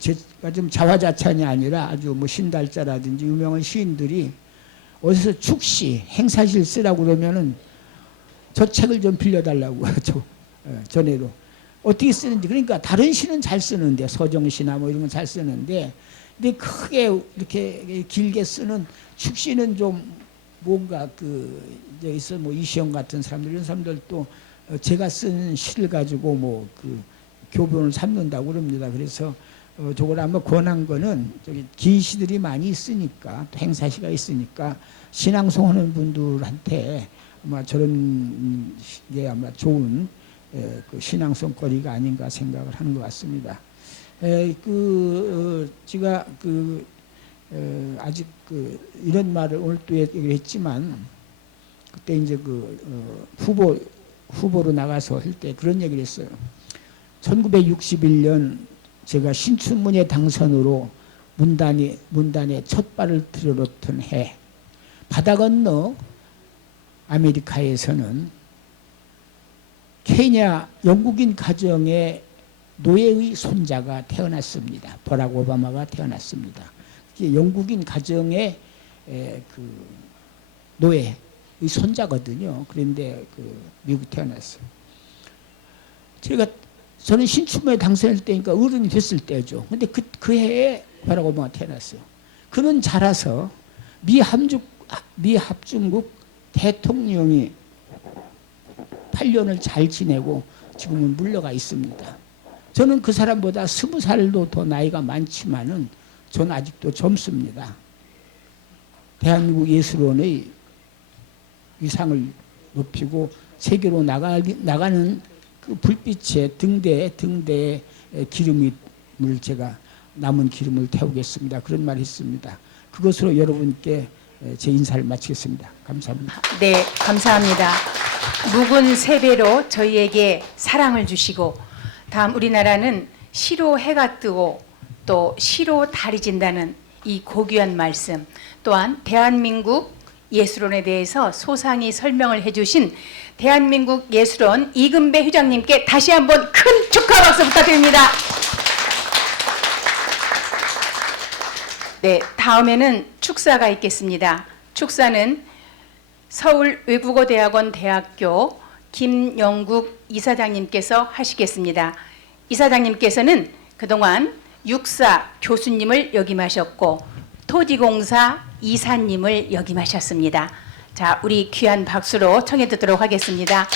제가 좀 자화자찬이 아니라 아주 뭐 신달자라든지 유명한 시인들이 어디서 축시 행사실 쓰라고 그러면은 저 책을 좀 빌려달라고 전에도 어떻게 쓰는지. 그러니까 다른 시는 잘 쓰는데 서정시나 뭐 이런 건 잘 쓰는데 근데 크게 이렇게 길게 쓰는 축시는 좀 뭔가 있어 뭐 이시영 같은 사람들 이런 사람들도 제가 쓴 시를 가지고 뭐 그 교본을 삼는다고 그럽니다. 그래서 저걸 아마 권한 거는 저기 긴 시들이 많이 있으니까 또 행사시가 있으니까 신앙송 하는 분들한테 아마 저런 게 아마 좋은 그 신앙송거리가 아닌가 생각을 하는 것 같습니다. 제가 아직 이런 말을 오늘 또 얘기를 했지만 그때 이제 후보로 나가서 할 때 그런 얘기를 했어요. 1961년 제가 신춘문예 당선으로 문단에 첫 발을 들여놓던 해 바다 건너 아메리카에서는 케냐 영국인 가정의 노예의 손자가 태어났습니다. 버락 오바마가 태어났습니다. 영국인 가정의 그 노예의 손자거든요. 그런데 미국 태어났어요. 저는 신춘문예 당선할 때니까 어른이 됐을 때죠. 근데 그 해에 버락 오바마가 태어났어요. 그는 자라서 미합중국 대통령이 8년을 잘 지내고 지금은 물러가 있습니다. 저는 그 사람보다 20살도 더 나이가 많지만은 저는 아직도 젊습니다. 대한민국 예술원의 위상을 높이고 세계로 나가는 그 불빛의 등대에 기름을 제가 남은 기름을 태우겠습니다. 그런 말이 있습니다. 그것으로 여러분께 제 인사를 마치겠습니다. 감사합니다. 네, 감사합니다. 묵은 세배로 저희에게 사랑을 주시고 다음 우리나라는 시로 해가 뜨고 또 시로 달이 진다는 이 고귀한 말씀, 또한 대한민국 예술원에 대해서 소상히 설명을 해주신 대한민국 예술원 이금배 회장님께 다시 한번 큰 축하 박수 부탁드립니다. 네, 다음에는 축사가 있겠습니다. 축사는 서울외국어대학원 대학교 김영국 이사장님께서 하시겠습니다. 이사장님께서는 그동안 육사 교수님을 역임하셨고 토지공사 이사님을 역임하셨습니다. 자, 우리 귀한 박수로 청해 듣도록 하겠습니다.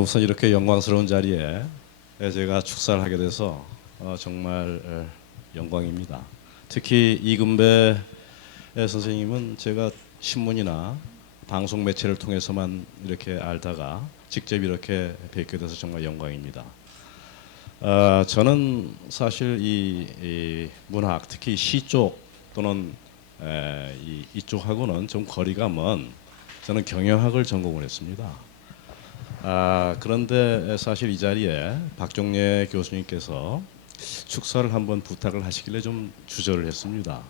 우선 이렇게 영광스러운 자리에 제가 축사를 하게 돼서 정말 영광입니다. 특히 이금배 선생님은 제가 신문이나 방송 매체를 통해서만 이렇게 알다가 직접 이렇게 뵙게 돼서 정말 영광입니다. 저는 사실 이 문학, 특히 시 쪽 또는 이쪽하고는 좀 거리가 먼 저는 경영학을 전공을 했습니다. 그런데 사실 이 자리에 박종례 교수님께서 축사를 한번 부탁을 하시길래 좀 주저를 했습니다.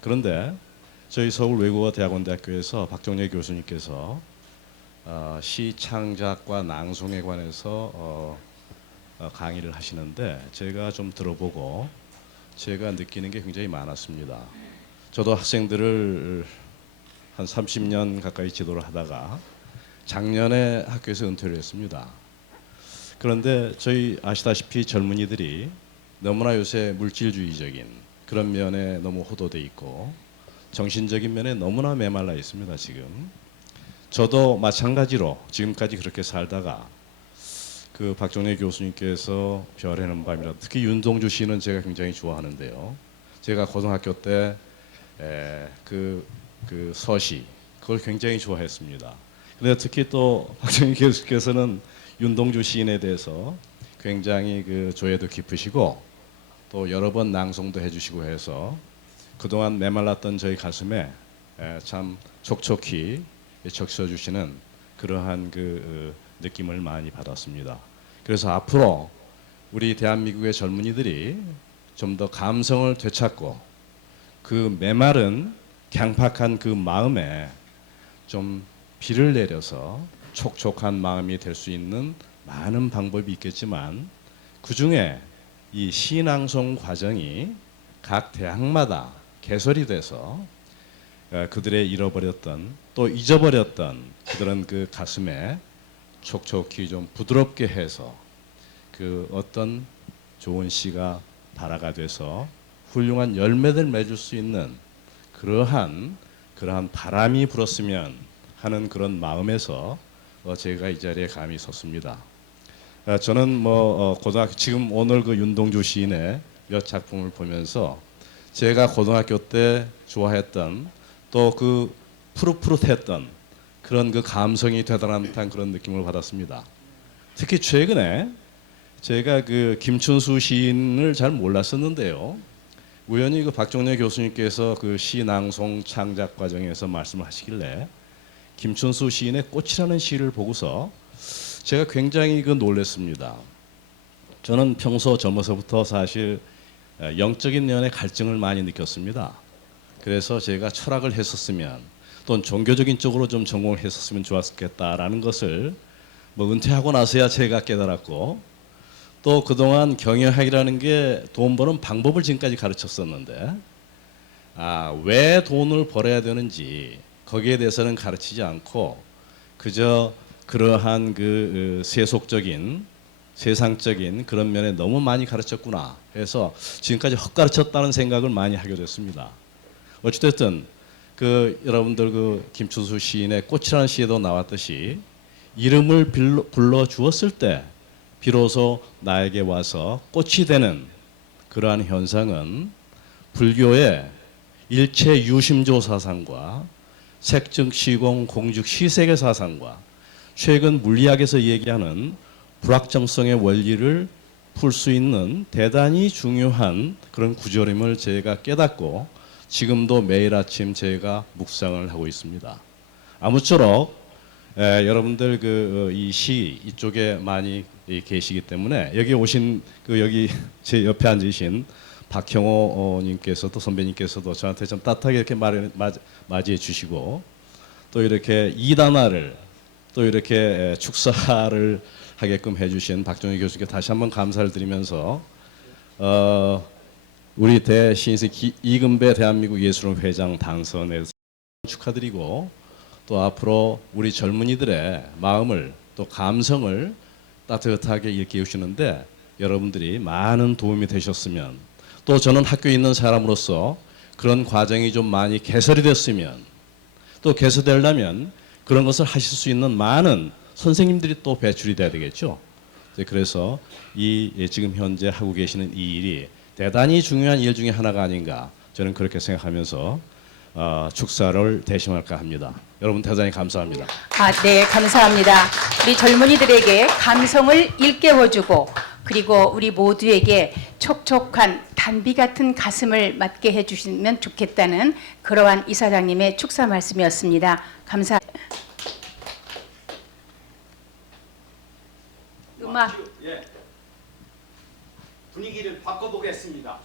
그런데 저희 서울외국어대학원대학교에서 박종례 교수님께서 시 창작과 낭송에 관해서 강의를 하시는데 제가 좀 들어보고 제가 느끼는 게 굉장히 많았습니다. 저도 학생들을 한 30년 가까이 지도를 하다가 작년에 학교에서 은퇴를 했습니다. 그런데 저희 아시다시피 젊은이들이 너무나 요새 물질주의적인 그런 면에 너무 호도돼 있고 정신적인 면에 너무나 메말라 있습니다. 지금 저도 마찬가지로 지금까지 그렇게 살다가 그 박종례 교수님께서 별에는 밤이라, 특히 윤동주 시는 제가 굉장히 좋아하는데요. 제가 고등학교 때 그 서시 그걸 굉장히 좋아했습니다. 근데 특히 또 박종례 교수께서는 윤동주 시인에 대해서 굉장히 그 조예도 깊으시고 또 여러 번 낭송도 해주시고 해서 그동안 메말랐던 저희 가슴에 참 촉촉히 적셔주시는 그러한 그 느낌을 많이 받았습니다. 그래서 앞으로 우리 대한민국의 젊은이들이 좀 더 감성을 되찾고 그 메마른 강팍한 그 마음에 좀 비를 내려서 촉촉한 마음이 될 수 있는 많은 방법이 있겠지만 그 중에 이 시낭송 과정이 각 대학마다 개설이 돼서 그들의 잃어버렸던 또 잊어버렸던 그들은 그 가슴에 촉촉히 좀 부드럽게 해서 그 어떤 좋은 시가 발화가 돼서 훌륭한 열매를 맺을 수 있는 그러한 바람이 불었으면 하는 그런 마음에서 제가 이 자리에 감히 섰습니다. 저는 고등학교 지금 오늘 그 윤동주 시인의 몇 작품을 보면서 제가 고등학교 때 좋아했던 또 그 푸릇푸릇했던 그런 그 감성이 되살아난 듯한 그런 느낌을 받았습니다. 특히 최근에 제가 그 김춘수 시인을 잘 몰랐었는데요. 우연히 그 박종례 교수님께서 그 시 낭송 창작 과정에서 말씀을 하시길래 김춘수 시인의 꽃이라는 시를 보고서 제가 굉장히 그 놀랐습니다. 저는 평소 젊어서부터 사실 영적인 면에 갈증을 많이 느꼈습니다. 그래서 제가 철학을 했었으면 또는 종교적인 쪽으로 좀 전공을 했었으면 좋았겠다라는 것을 은퇴하고 나서야 제가 깨달았고 또 그동안 경영학이라는 게 돈 버는 방법을 지금까지 가르쳤었는데 왜 돈을 벌어야 되는지 거기에 대해서는 가르치지 않고 그저 그러한 그 세속적인 세상적인 그런 면에 너무 많이 가르쳤구나 해서 지금까지 헛가르쳤다는 생각을 많이 하게 됐습니다. 어찌됐든 그 여러분들 그 김춘수 시인의 꽃이라는 시에도 나왔듯이 이름을 불러 주었을 때 비로소 나에게 와서 꽃이 되는 그러한 현상은 불교의 일체 유심조 사상과 색즉 시공 공즉 시세계 사상과 최근 물리학에서 얘기하는 불확정성의 원리를 풀 수 있는 대단히 중요한 그런 구절임을 제가 깨닫고 지금도 매일 아침 제가 묵상을 하고 있습니다. 아무쪼록 여러분들 이 시 이쪽에 많이 계시기 때문에 여기 오신 여기 제 옆에 앉으신 박형호 님께서도 선배님께서도 저한테 좀 따뜻하게 이렇게 맞이해 주시고 또 이렇게 이단화를 또 이렇게 축사를 하게끔 해주신 박종희 교수께 다시 한번 감사를 드리면서 우리 대신세 이금배 대한민국 예술원 회장 당선에서 축하드리고 또 앞으로 우리 젊은이들의 마음을 또 감성을 따뜻하게 이렇게 해주시는데 여러분들이 많은 도움이 되셨으면 또 저는 학교에 있는 사람으로서 그런 과정이 좀 많이 개설이 됐으면 또 개설되려면 그런 것을 하실 수 있는 많은 선생님들이 또 배출이 돼야 되겠죠. 그래서 지금 현재 하고 계시는 이 일이 대단히 중요한 일 중에 하나가 아닌가 저는 그렇게 생각하면서 축사를 대심할까 합니다. 여러분 대단히 감사합니다. 네, 감사합니다. 우리 젊은이들에게 감성을 일깨워주고 그리고 우리 모두에게 촉촉한 단비 같은 가슴을 맞게 해주시면 좋겠다는 그러한 이사장님의 축사 말씀이었습니다. 감사합니다. 음악. 분위기를 바꿔보겠습니다.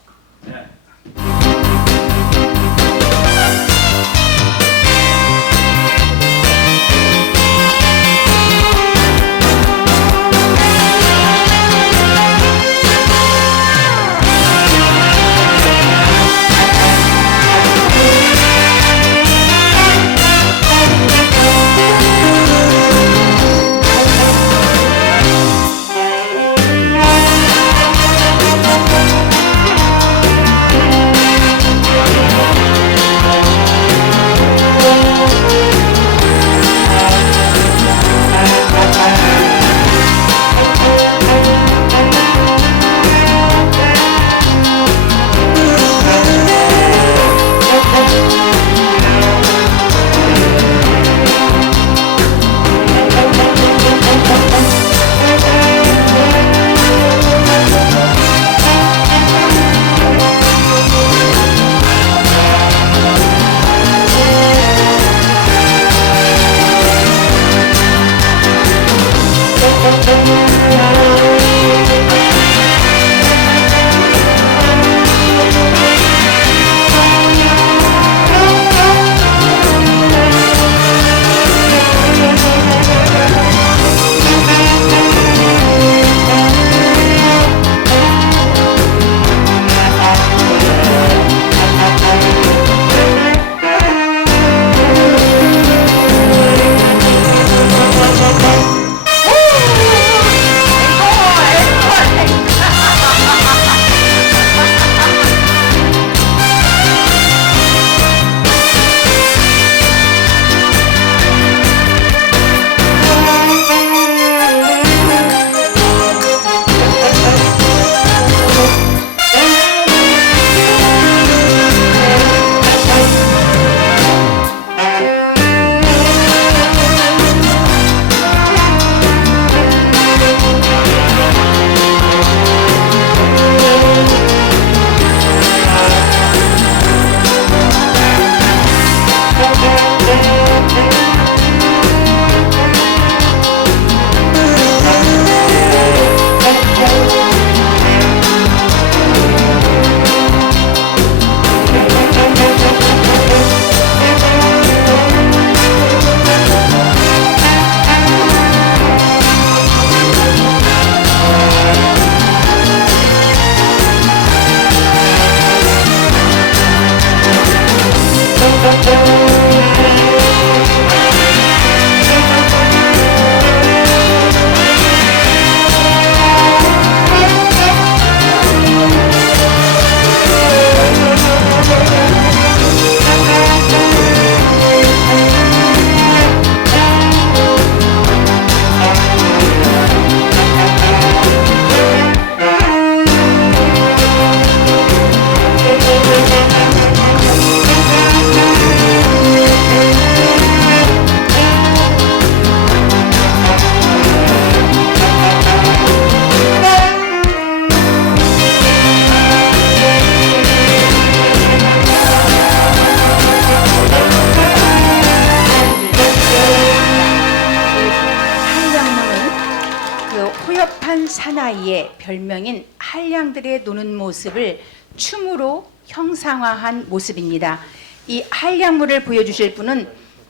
사나이의 별명인 한량들의 노는 모습을 춤으로 형상화한 모습입니다. 이 한량물을 보여주실 분은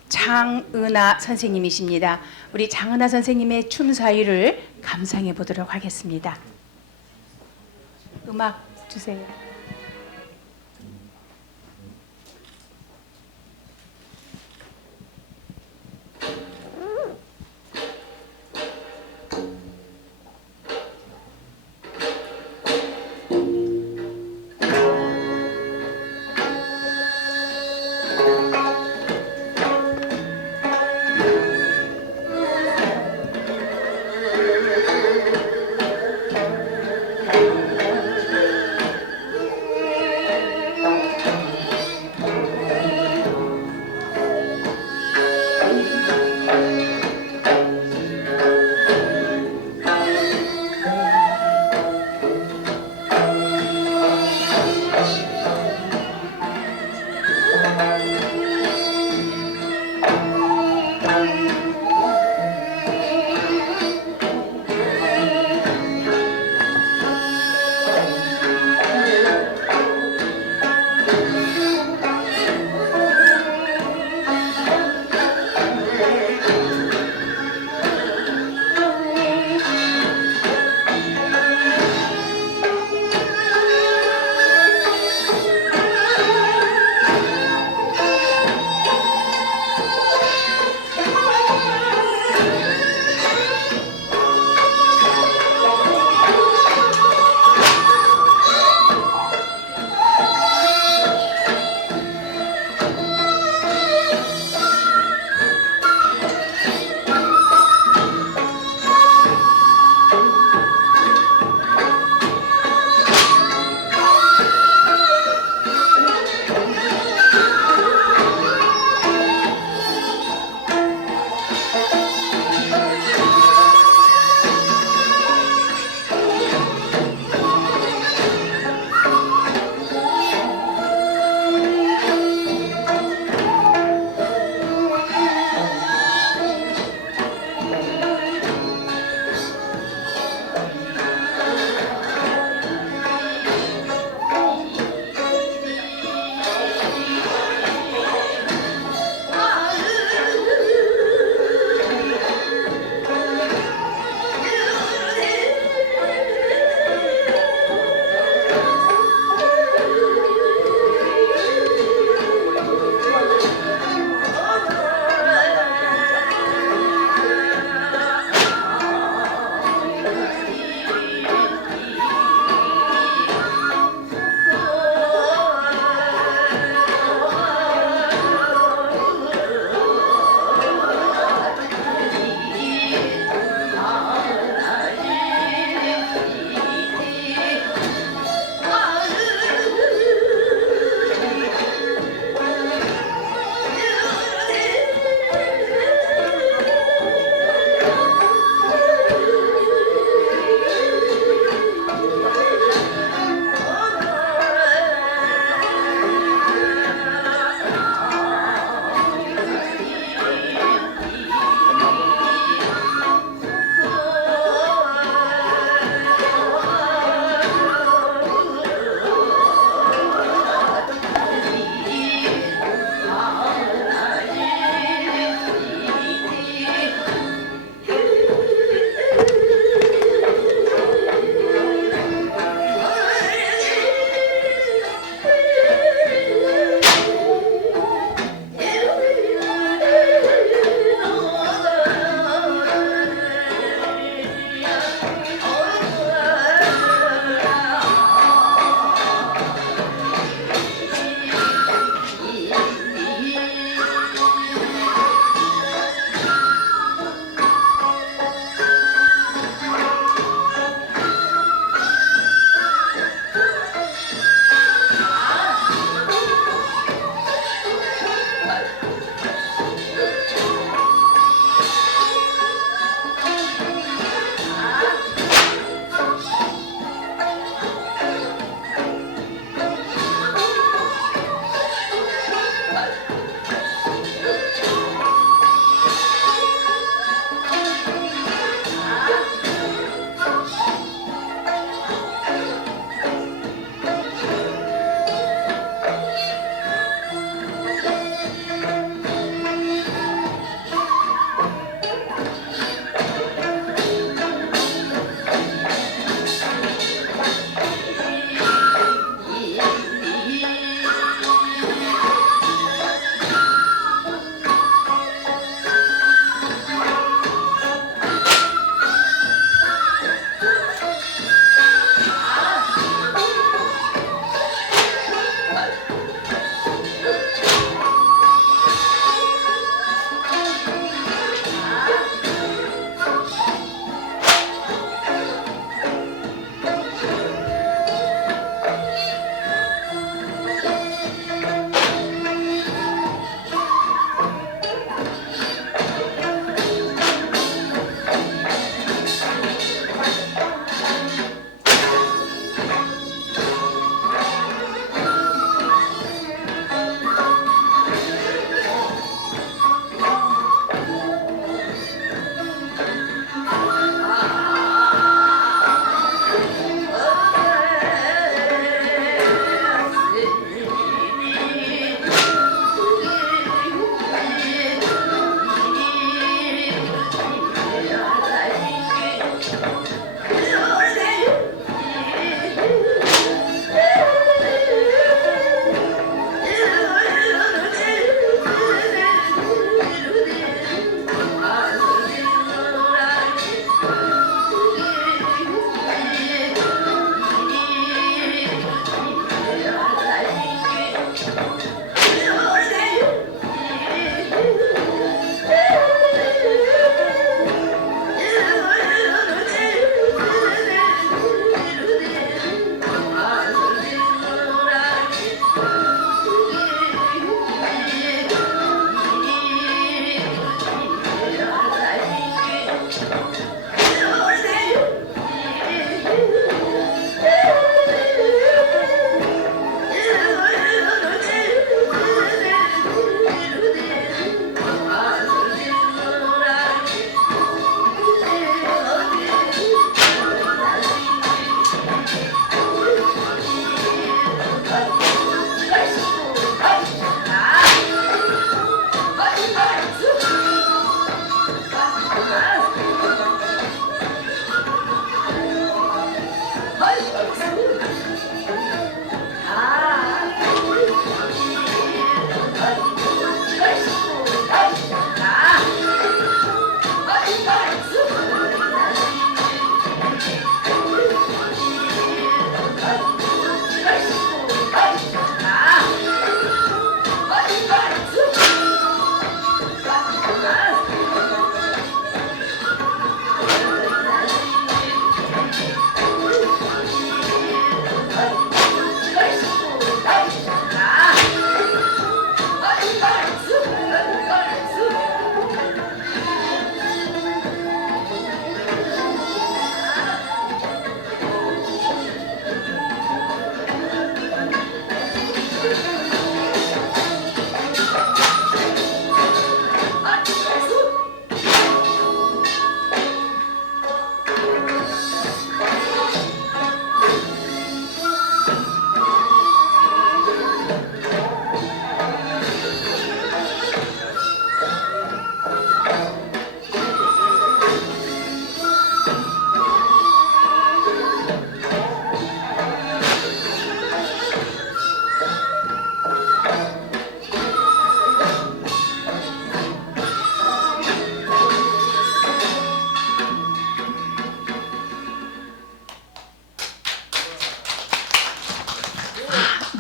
장은하 선생님이십니다. 우리 장은하 선생님의 춤 사위를 감상해 보도록 하겠습니다. 음악 주세요.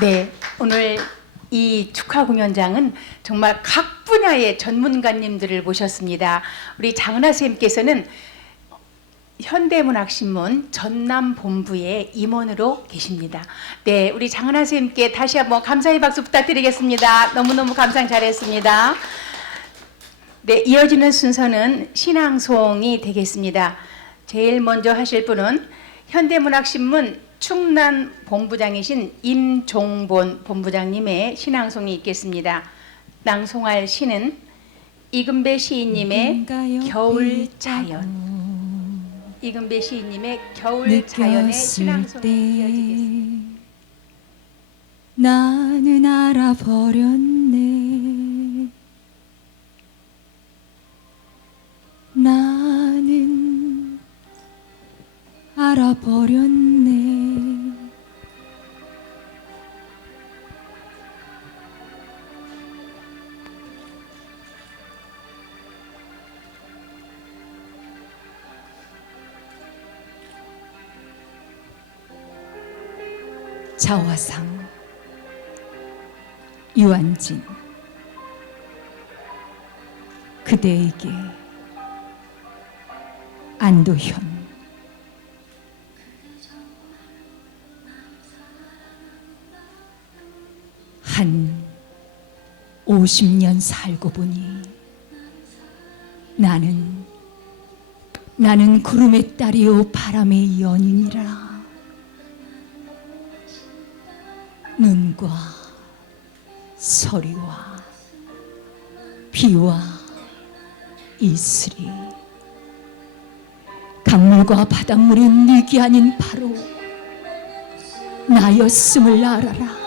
네, 오늘 이 축하 공연장은 정말 각 분야의 전문가님들을 모셨습니다. 우리 장은하 선생님께서는 현대문학신문 전남본부의 임원으로 계십니다. 네, 우리 장은하 선생님께 다시 한번 감사의 박수 부탁드리겠습니다. 너무너무 감상 잘했습니다. 네, 이어지는 순서는 신앙송이 되겠습니다. 제일 먼저 하실 분은 현대문학신문 충남 본부장이신 임종본 본부장님의 신앙송이 있겠습니다. 낭송할 시는 이금배 시인님의 겨울 자연. 이금배 시인님의 겨울 자연의 신앙송이 이어지겠습니다. 나는 알아버렸네. 나는 알아버렸네. 자화상 유한진. 그대에게 안도현. 한 50년 살고 보니 나는 구름의 딸이요 바람의 연인이라. 눈과 서리와 비와 이슬이 강물과 바닷물이 네게 아닌 바로 나였음을 알아라.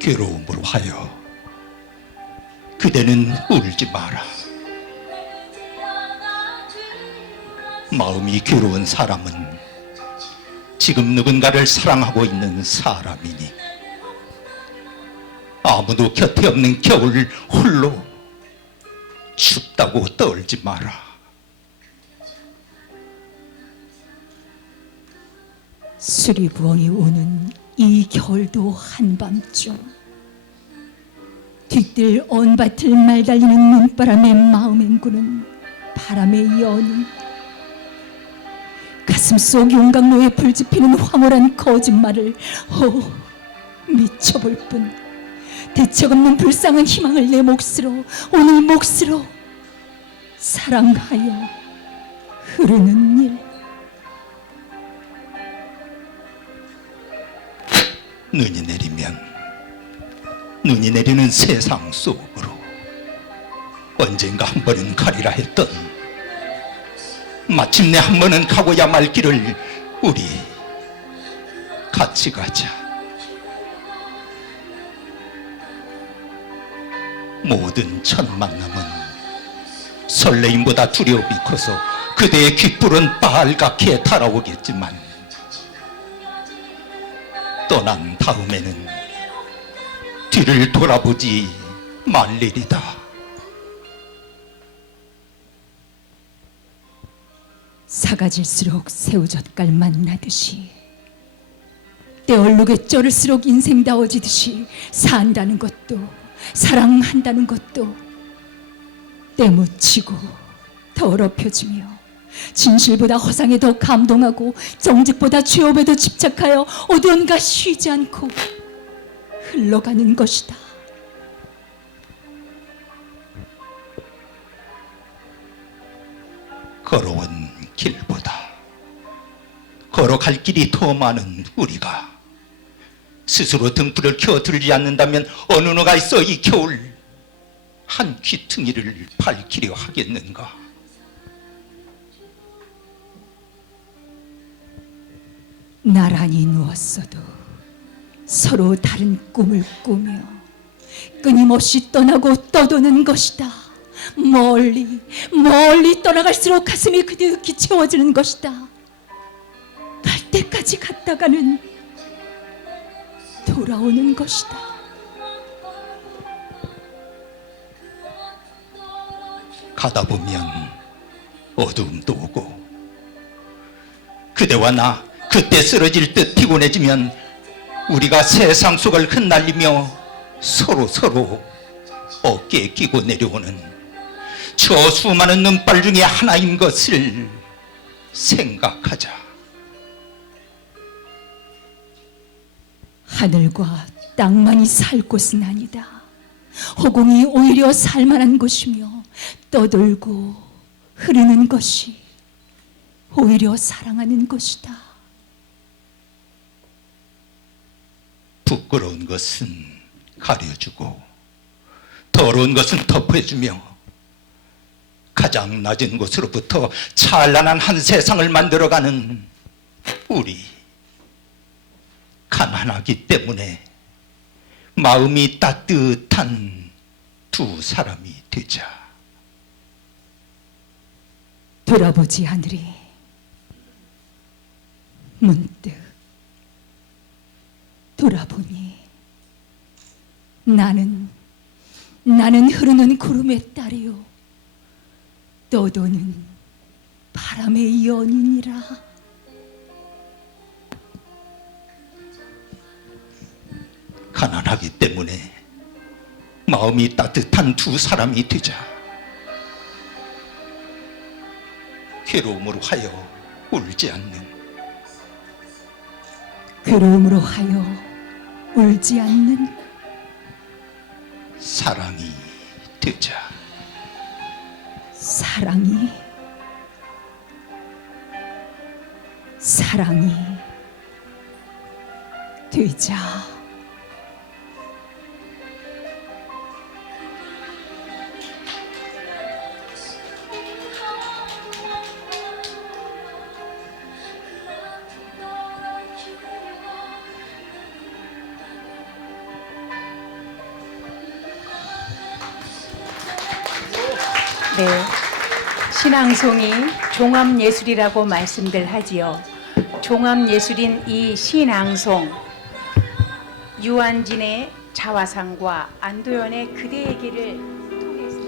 괴로움으로 하여 그대는 울지 마라. 마음이 괴로운 사람은 지금 누군가를 사랑하고 있는 사람이니 아무도 곁에 없는 겨울 홀로 춥다고 떨지 마라. 수리부엉이 우는 이 겨울도 한밤중 뒤뜰 온 밭을 말달리는 눈바람에 마음엔 구는 바람의 연인. 가슴속 용광로에 불지피는 황홀한 거짓말을 미쳐볼 뿐 대책없는 불쌍한 희망을 내 몫으로 오늘 몫으로 사랑하여 흐르는 일. 눈이 내리는 세상 속으로 언젠가 한 번은 가리라 했던 마침내 한 번은 가고야 말 길을 우리 같이 가자. 모든 첫 만남은 설레임보다 두려움이 커서 그대의 귓불은 빨갛게 달아오겠지만 떠난 다음에는 뒤를 돌아보지 말 일이다. 사가질수록 새우젓갈 만나듯이 때얼룩에 쩔을수록 인생다워지듯이 산다는 것도 사랑한다는 것도 때묻히고 더럽혀지며 진실보다 허상에 더 감동하고 정직보다 죄업에 더 집착하여 어디론가 쉬지 않고 흘러가는 것이다. 걸어온 길보다 걸어갈 길이 더 많은 우리가 스스로 등불을 켜들지 않는다면 어느 누가 있어 이 겨울 한 귀퉁이를 밝히려 하겠는가. 나란히 누웠어도 서로 다른 꿈을 꾸며 끊임없이 떠나고 떠도는 것이다. 멀리 멀리 떠나갈수록 가슴이 그득히 채워지는 것이다. 갈 때까지 갔다가는 돌아오는 것이다. 가다 보면 어두움도 오고 그대와 나 그때 쓰러질 듯 피곤해지면 우리가 세상 속을 흩날리며 서로 어깨에 끼고 내려오는 저 수많은 눈발 중에 하나인 것을 생각하자. 하늘과 땅만이 살 곳은 아니다. 허공이 오히려 살만한 곳이며 떠돌고 흐르는 것이 오히려 사랑하는 것이다. 부끄러운 것은 가려주고 더러운 것은 덮어주며 가장 낮은 곳으로부터 찬란한 한 세상을 만들어가는 우리. 가난하기 때문에 마음이 따뜻한 두 사람이 되자. 돌아보지 않으리. 문득 돌아보니 나는 흐르는 구름의 딸이요 떠도는 바람의 연인이라. 가난하기 때문에 마음이 따뜻한 두 사람이 되자. 괴로움으로 하여 울지 않는, 괴로움으로 하여 울지 않는 사랑이 되자. 사랑이 되자. 네, 신앙송이 종합예술이라고 말씀들 하지요. 종합예술인 이 신앙송, 유한진의 자화상과 안도연의 그대에게를 통해서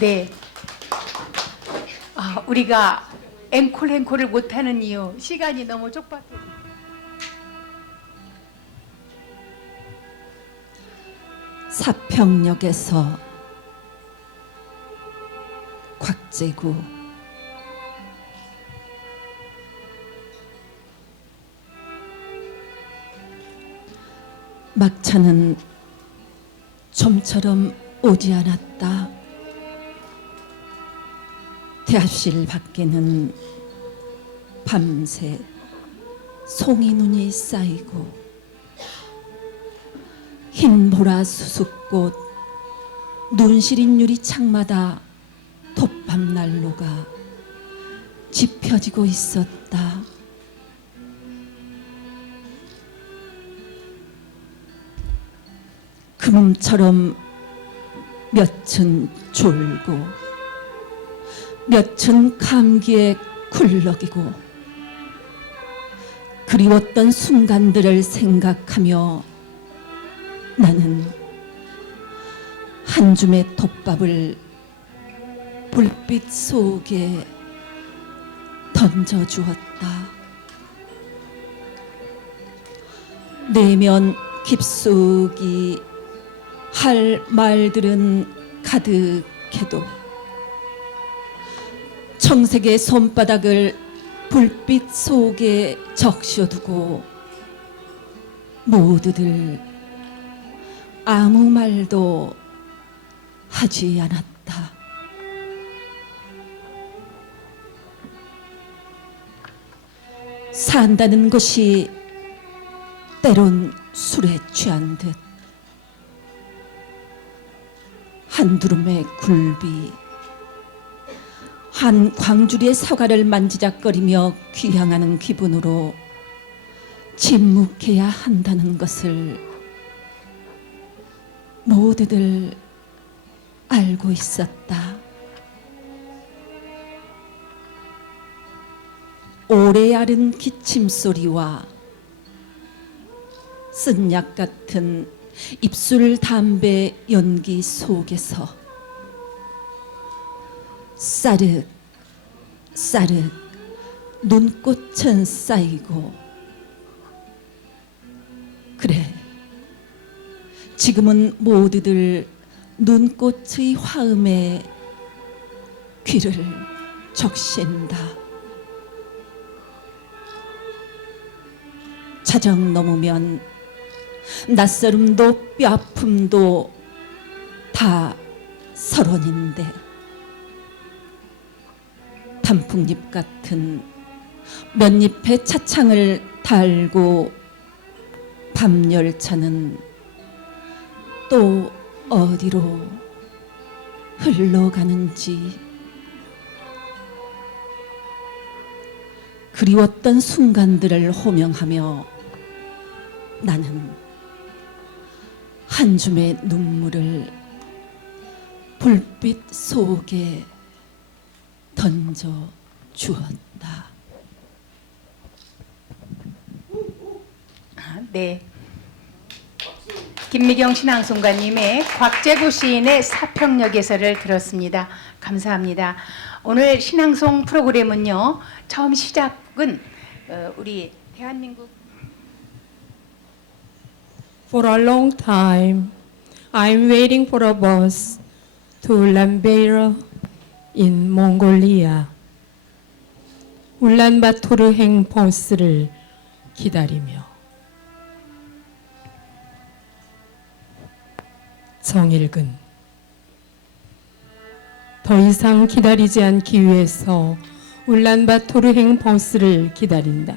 네. 우리가 앵콜을 못하는 이유, 시간이 너무 촉박해서. 사평역에서 곽재구 막차는 좀처럼 오지 않았다. 대합실 밖에는 밤새 송이 눈이 쌓이고 흰보라 수숫꽃 눈시린 유리창마다 톱밥 난로가 지펴지고 있었다. 금음처럼 몇은 졸고 몇은 감기에 굴러기고 그리웠던 순간들을 생각하며 나는 한 줌의 톱밥을 불빛 속에 던져주었다. 내면 깊숙이 할 말들은 가득해도 청색의 손바닥을 불빛 속에 적셔두고 모두들 아무 말도 하지 않았다. 산다는 것이 때론 술에 취한 듯 한두름의 굴비 한 광주리의 사과를 만지작거리며 귀향하는 기분으로 침묵해야 한다는 것을 모두들 알고 있었다. 오래 앓은 기침 소리와 쓴약 같은 입술 담배 연기 속에서 싸륵 싸륵 눈꽃은 쌓이고 그래 지금은 모두들 눈꽃의 화음에 귀를 적신다. 자정 넘으면 낯설음도 뼈아픔도 다 서론인데 단풍잎 같은 몇 잎의 차창을 달고 밤열차는 또 어디로 흘러가는지 그리웠던 순간들을 호명하며 나는 한 줌의 눈물을 불빛 속에 던져 주었다. 네. 김미경 신앙송가님의 곽재구 시인의 사평역에서를 들었습니다. 감사합니다. 오늘 신앙송 프로그램은요. 처음 시작은 우리 대한민국 For a long time, I'm waiting for a bus to Ulaanbaatar in Mongolia. 울란바토르행 버스를 기다리며 정일근 더 이상 기다리지 않기 위해서 울란바토르행 버스를 기다린다.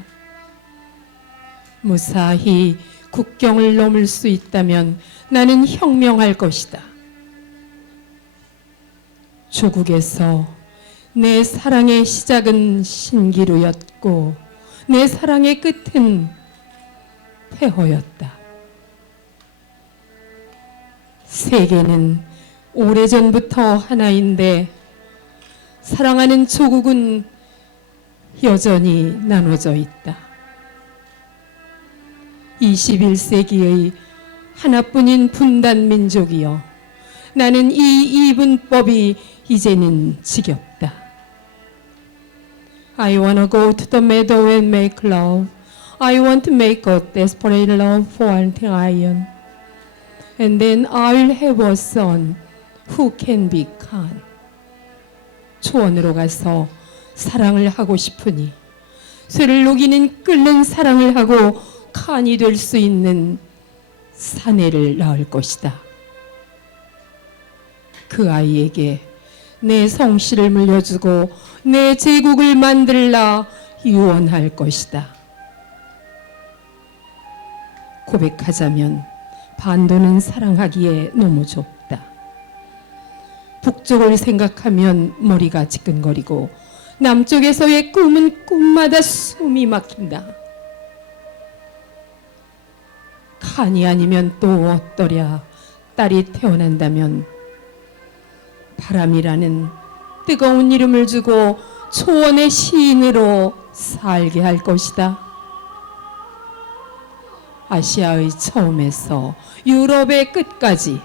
무사히 국경을 넘을 수 있다면 나는 혁명할 것이다. 조국에서 내 사랑의 시작은 신기루였고 내 사랑의 끝은 폐허였다. 세계는 오래전부터 하나인데 사랑하는 조국은 여전히 나눠져 있다. 21세기의 하나뿐인 분단 민족이여 나는 이 이분법이 이제는 지겹다. I wanna go to the meadow and make love. I want to make a desperate love for until I am. And then I'll have a son who can be kind. 초원으로 가서 사랑을 하고 싶으니 쇠를 녹이는 끓는 사랑을 하고 칸이 될 수 있는 사내를 낳을 것이다. 그 아이에게 내 성씨를 물려주고 내 제국을 만들라 유언할 것이다. 고백하자면 반도는 사랑하기에 너무 좁다. 북쪽을 생각하면 머리가 지끈거리고 남쪽에서의 꿈은 꿈마다 숨이 막힌다. 칸이 아니면 또 어떠랴. 딸이 태어난다면 바람이라는 뜨거운 이름을 주고 초원의 시인으로 살게 할 것이다. 아시아의 처음에서 유럽의 끝까지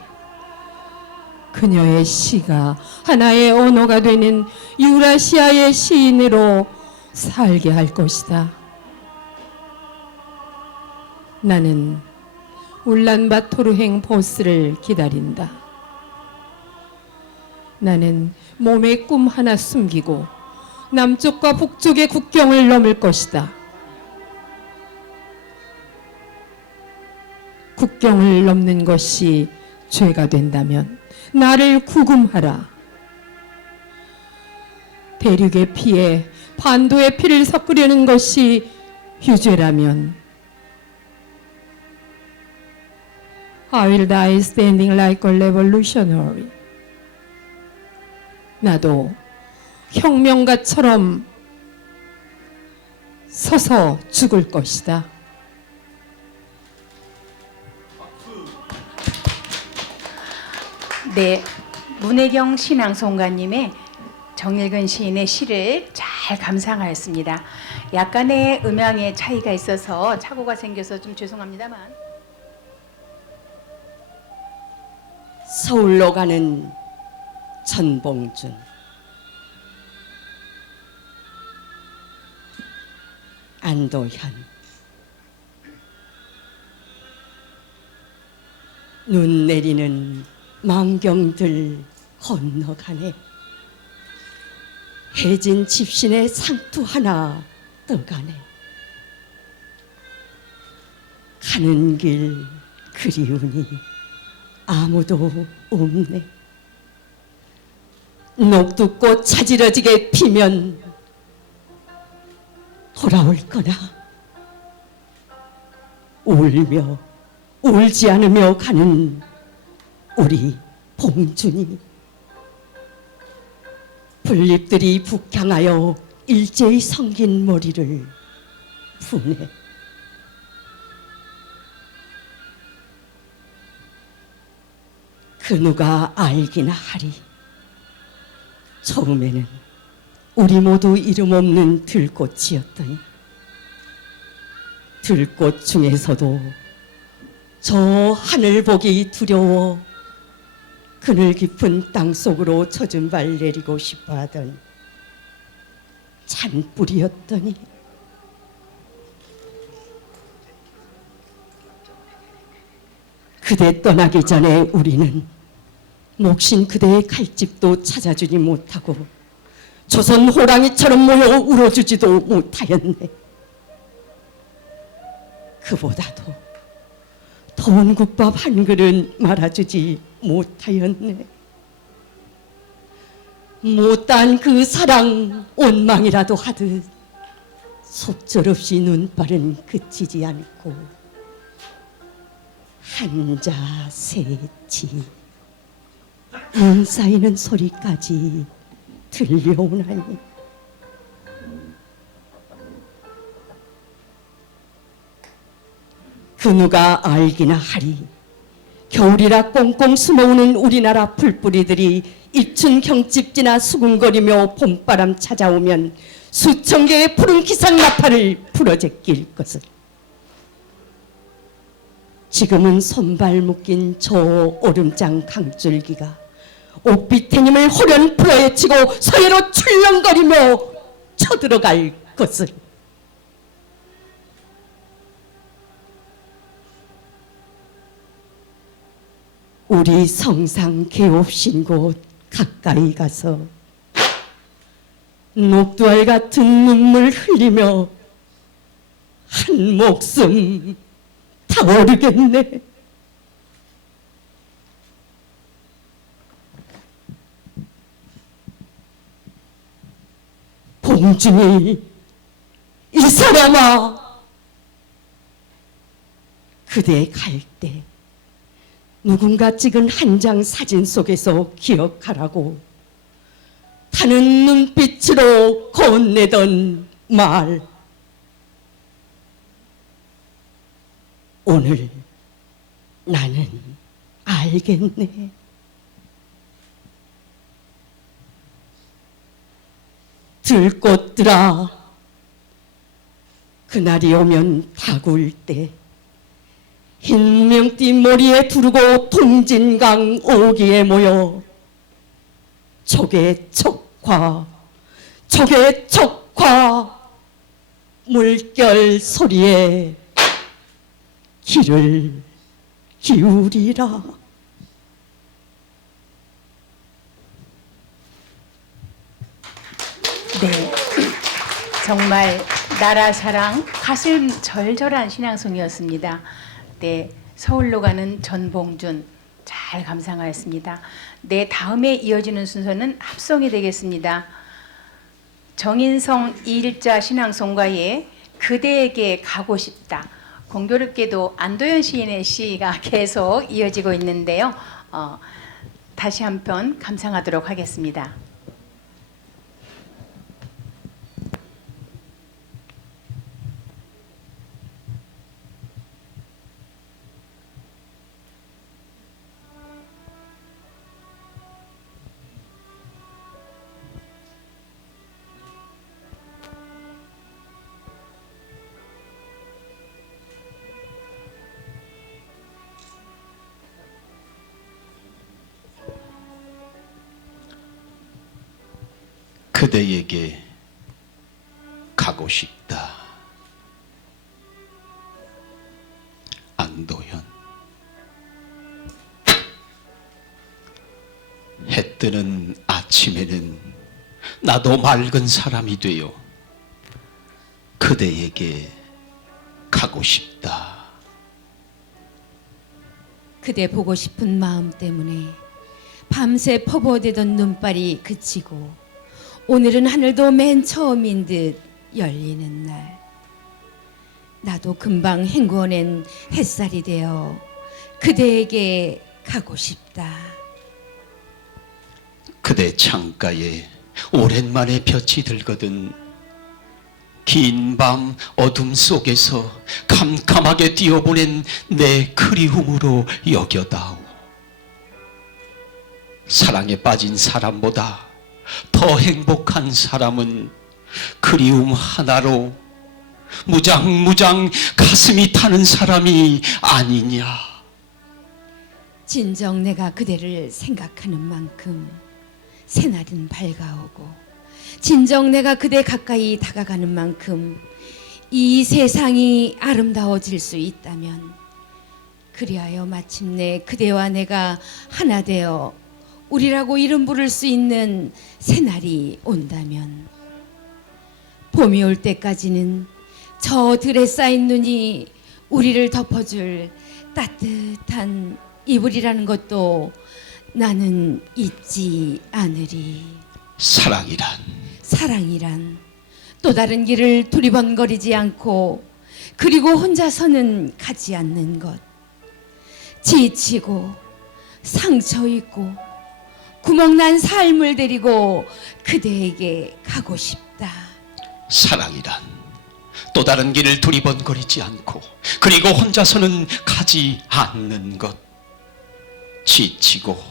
그녀의 시가 하나의 언어가 되는 유라시아의 시인으로 살게 할 것이다. 나는 울란바토르행 버스를 기다린다. 나는 몸에 꿈 하나 숨기고 남쪽과 북쪽의 국경을 넘을 것이다. 국경을 넘는 것이 죄가 된다면 나를 구금하라. 대륙의 피에 반도의 피를 섞으려는 것이 유죄라면 I will die standing like a revolutionary. 나도 혁명가처럼 서서 죽을 것이다. 네, 문혜경 신앙송가님의 정일근 시인의 시를 잘 감상하였습니다. 약간의 음향의 차이가 있어서 착오가 생겨서 좀 죄송합니다만. 서울로 가는 전봉준. 안도현. 눈 내리는 망경들 건너가네. 해진 집신의 상투 하나 떠가네. 가는 길 그리우니 아무도 없네. 녹두꽃 자지러지게 피면 돌아올 거나 울며 울지 않으며 가는 우리 봉준이. 풀잎들이 북향하여 일제히 성긴 머리를 푸네. 그 누가 알기나 하리. 처음에는 우리 모두 이름 없는 들꽃이었더니 들꽃 중에서도 저 하늘 보기 두려워 그늘 깊은 땅 속으로 젖은 발 내리고 싶어 하던 잔뿌리였더니 그대 떠나기 전에 우리는 목신 그대의 칼집도 찾아주지 못하고 조선 호랑이처럼 모여 울어주지도 못하였네. 그보다도 더운 국밥 한 그릇 말아주지 못하였네. 못다한 그 사랑 원망이라도 하듯 속절없이 눈발은 그치지 않고 한자 세치 눈 쌓이는 소리까지 들려오나니 그 누가 알기나 하리. 겨울이라 꽁꽁 숨어오는 우리나라 풀뿌리들이 입춘 경집지나 수군거리며 봄바람 찾아오면 수천 개의 푸른 기상나팔을 불어제낄 것을. 지금은 손발 묶인 저 오름장 강줄기가 옥빛의 힘을 호련 풀어헤치고 서해로 출렁거리며 쳐들어갈 것을. 우리 성상 개옵신 곳 가까이 가서 녹두알 같은 눈물 흘리며 한 목숨 타오르겠네. 봉준이, 이 사람아, 그대 갈 때 누군가 찍은 한 장 사진 속에서 기억하라고 타는 눈빛으로 건네던 말. 오늘 나는 알겠네. 들꽃들아, 그날이 오면 다구울 때 흰 명띠 머리에 두르고 통진강 오기에 모여 촉의 촉화 물결 소리에 귀를 기울이라. 네, 정말 나라 사랑 가슴 절절한 신앙송이었습니다. 네, 서울로 가는 전봉준 잘 감상하였습니다. 네, 다음에 이어지는 순서는 합송이 되겠습니다. 정인성 2일자 신앙송가의 그대에게 가고 싶다. 공교롭게도 안도현 시인의 시가 계속 이어지고 있는데요. 다시 한편 감상하도록 하겠습니다. 그대에게 가고 싶다. 안도현. 해 뜨는 아침에는 나도 맑은 사람이 되어 그대에게 가고 싶다. 그대 보고 싶은 마음 때문에 밤새 퍼부어대던 눈발이 그치고 오늘은 하늘도 맨 처음인 듯 열리는 날. 나도 금방 헹구어낸 햇살이 되어 그대에게 가고 싶다. 그대 창가에 오랜만에 볕이 들거든 긴 밤 어둠 속에서 캄캄하게 뛰어보낸 내 그리움으로 여겨다오. 사랑에 빠진 사람보다 더 행복한 사람은 그리움 하나로 무장무장 가슴이 타는 사람이 아니냐. 진정 내가 그대를 생각하는 만큼 새날은 밝아오고 진정 내가 그대 가까이 다가가는 만큼 이 세상이 아름다워질 수 있다면 그리하여 마침내 그대와 내가 하나 되어 우리라고 이름 부를 수 있는 새날이 온다면 봄이 올 때까지는 저 들에 쌓인 눈이 우리를 덮어줄 따뜻한 이불이라는 것도 나는 잊지 않으리. 사랑이란 또 다른 길을 두리번거리지 않고 그리고 혼자서는 가지 않는 것. 지치고 상처 있고 구멍난 삶을 데리고 그대에게 가고 싶다. 사랑이란 또 다른 길을 두리번거리지 않고 그리고 혼자서는 가지 않는 것. 지치고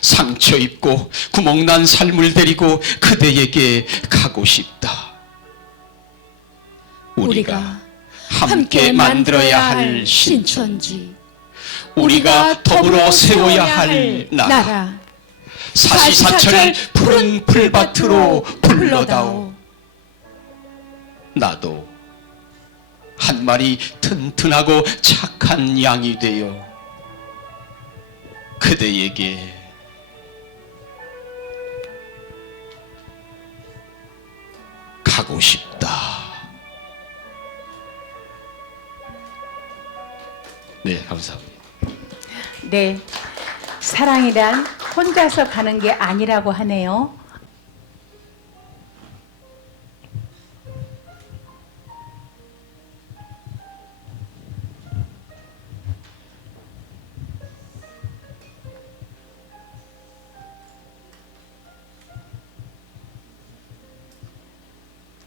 상처 입고 구멍난 삶을 데리고 그대에게 가고 싶다. 우리가 함께 만들어야 할 신천지. 우리가 더불어 세워야 할 나라. 사시사철 푸른 풀밭으로 불러다오. 나도 한 마리 튼튼하고 착한 양이 되어 그대에게 가고 싶다. 네, 감사합니다. 네, 사랑이란 혼자서 가는 게 아니라고 하네요.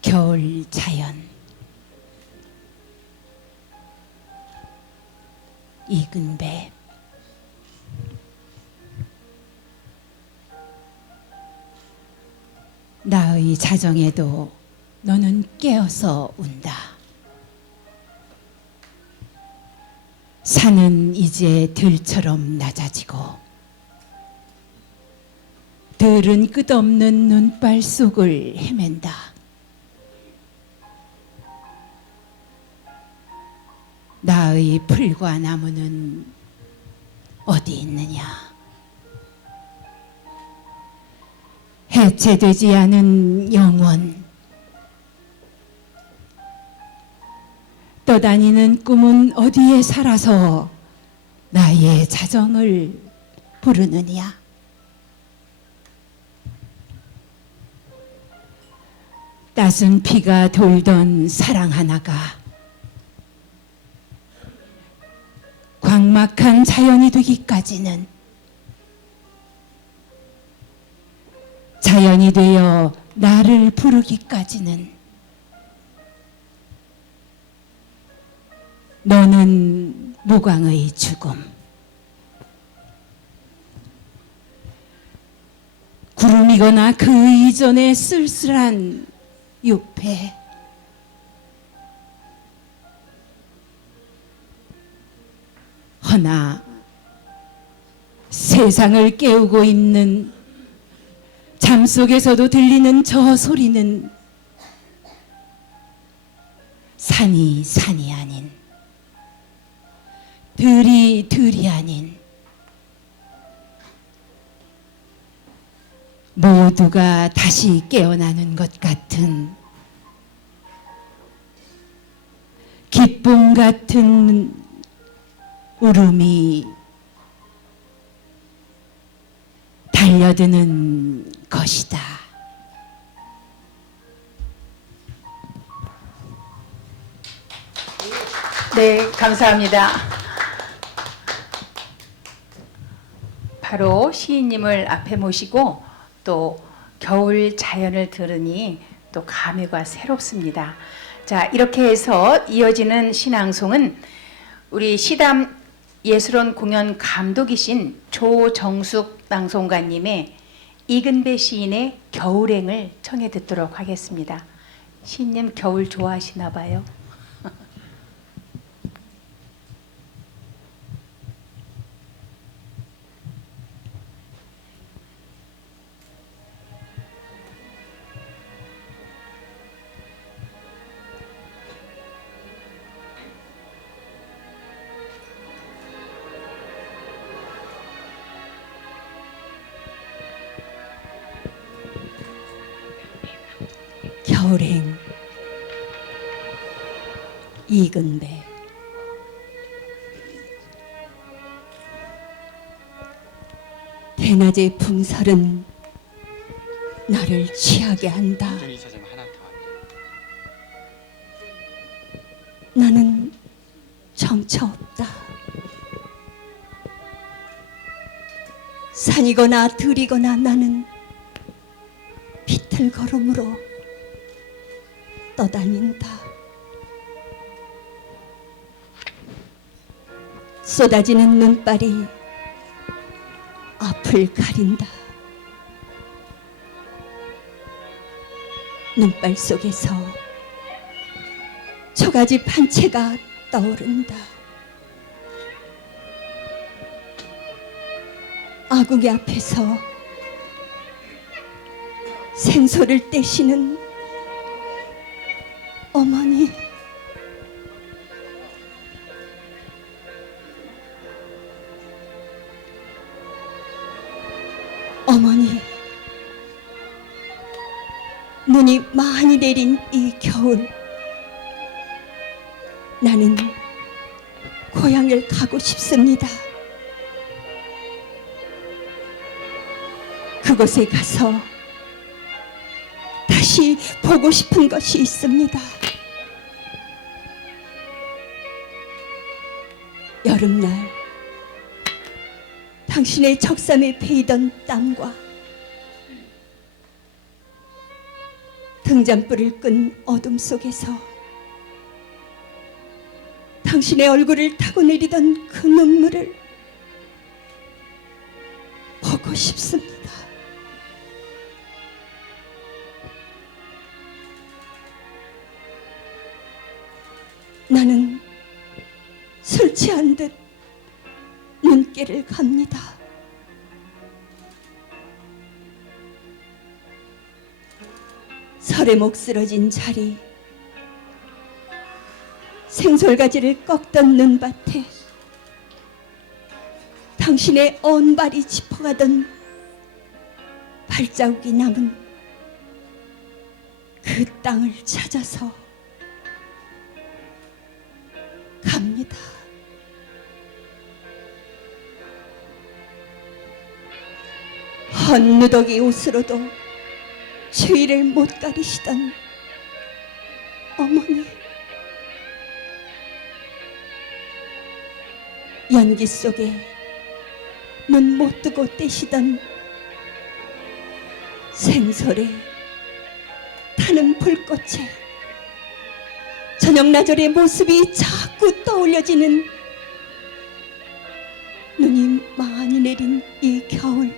겨울 자연 이근배 나의 자정에도 너는 깨어서 운다. 산은 이제 들처럼 낮아지고 들은 끝없는 눈발 속을 헤맨다. 나의 풀과 나무는 어디 있느냐? 해체되지 않은 영원. 떠다니는 꿈은 어디에 살아서 나의 자정을 부르느냐? 따순 피가 돌던 사랑 하나가 광막한 자연이 되기까지는, 자연이 되어 나를 부르기까지는 너는 무광의 죽음, 구름이거나 그 이전의 쓸쓸한 유패, 허나 세상을 깨우고 있는 잠속에서도 들리는 저 소리는 산이 산이 아닌, 들이 들이 아닌, 모두가 다시 깨어나는 것 같은, 기쁨 같은 울음이 달려드는 것이다. 네, 감사합니다. 바로 시인님을 앞에 모시고 또 겨울 자연을 들으니 또 감회가 새롭습니다. 자, 이렇게 해서 이어지는 신앙송은 우리 시담 예술원 공연 감독이신 조정숙 낭송가님의 이근배 시인의 겨울행을 청해 듣도록 하겠습니다. 시인님 겨울 좋아하시나 봐요. 겨울행 이근배. 대낮의 풍설은 나를 취하게 한다. 나는 정처 없다. 산이거나 들이거나 나는 비틀걸음으로 떠다닌다. 쏟아지는 눈발이 앞을 가린다. 눈발 속에서 초가집 한 채가 떠오른다. 아궁이 앞에서 생소를 떼시는 어머니. 어머니, 눈이 많이 내린 이 겨울, 나는 고향을 가고 싶습니다. 그곳에 가서 다시 보고 싶은 것이 있습니다. 여름날 당신의 적삼에 베이던 땀과 등잔불을 끈 어둠 속에서 당신의 얼굴을 타고 내리던 그 눈물을 보고 싶습니다. 나는 술 취한 듯 눈길을 갑니다. 설에목 쓰러진 자리, 생솔가지를 꺾던 눈밭에 당신의 언 발이 짚어가던 발자국이 남은 그 땅을 찾아서 갑니다. 헌누더기 옷으로도 추위를 못 가리시던 어머니, 연기 속에 눈 못 뜨고 떼시던 생솔에 타는 불꽃에 저녁나절의 모습이 자꾸 떠올려지는 눈이 많이 내린 이 겨울,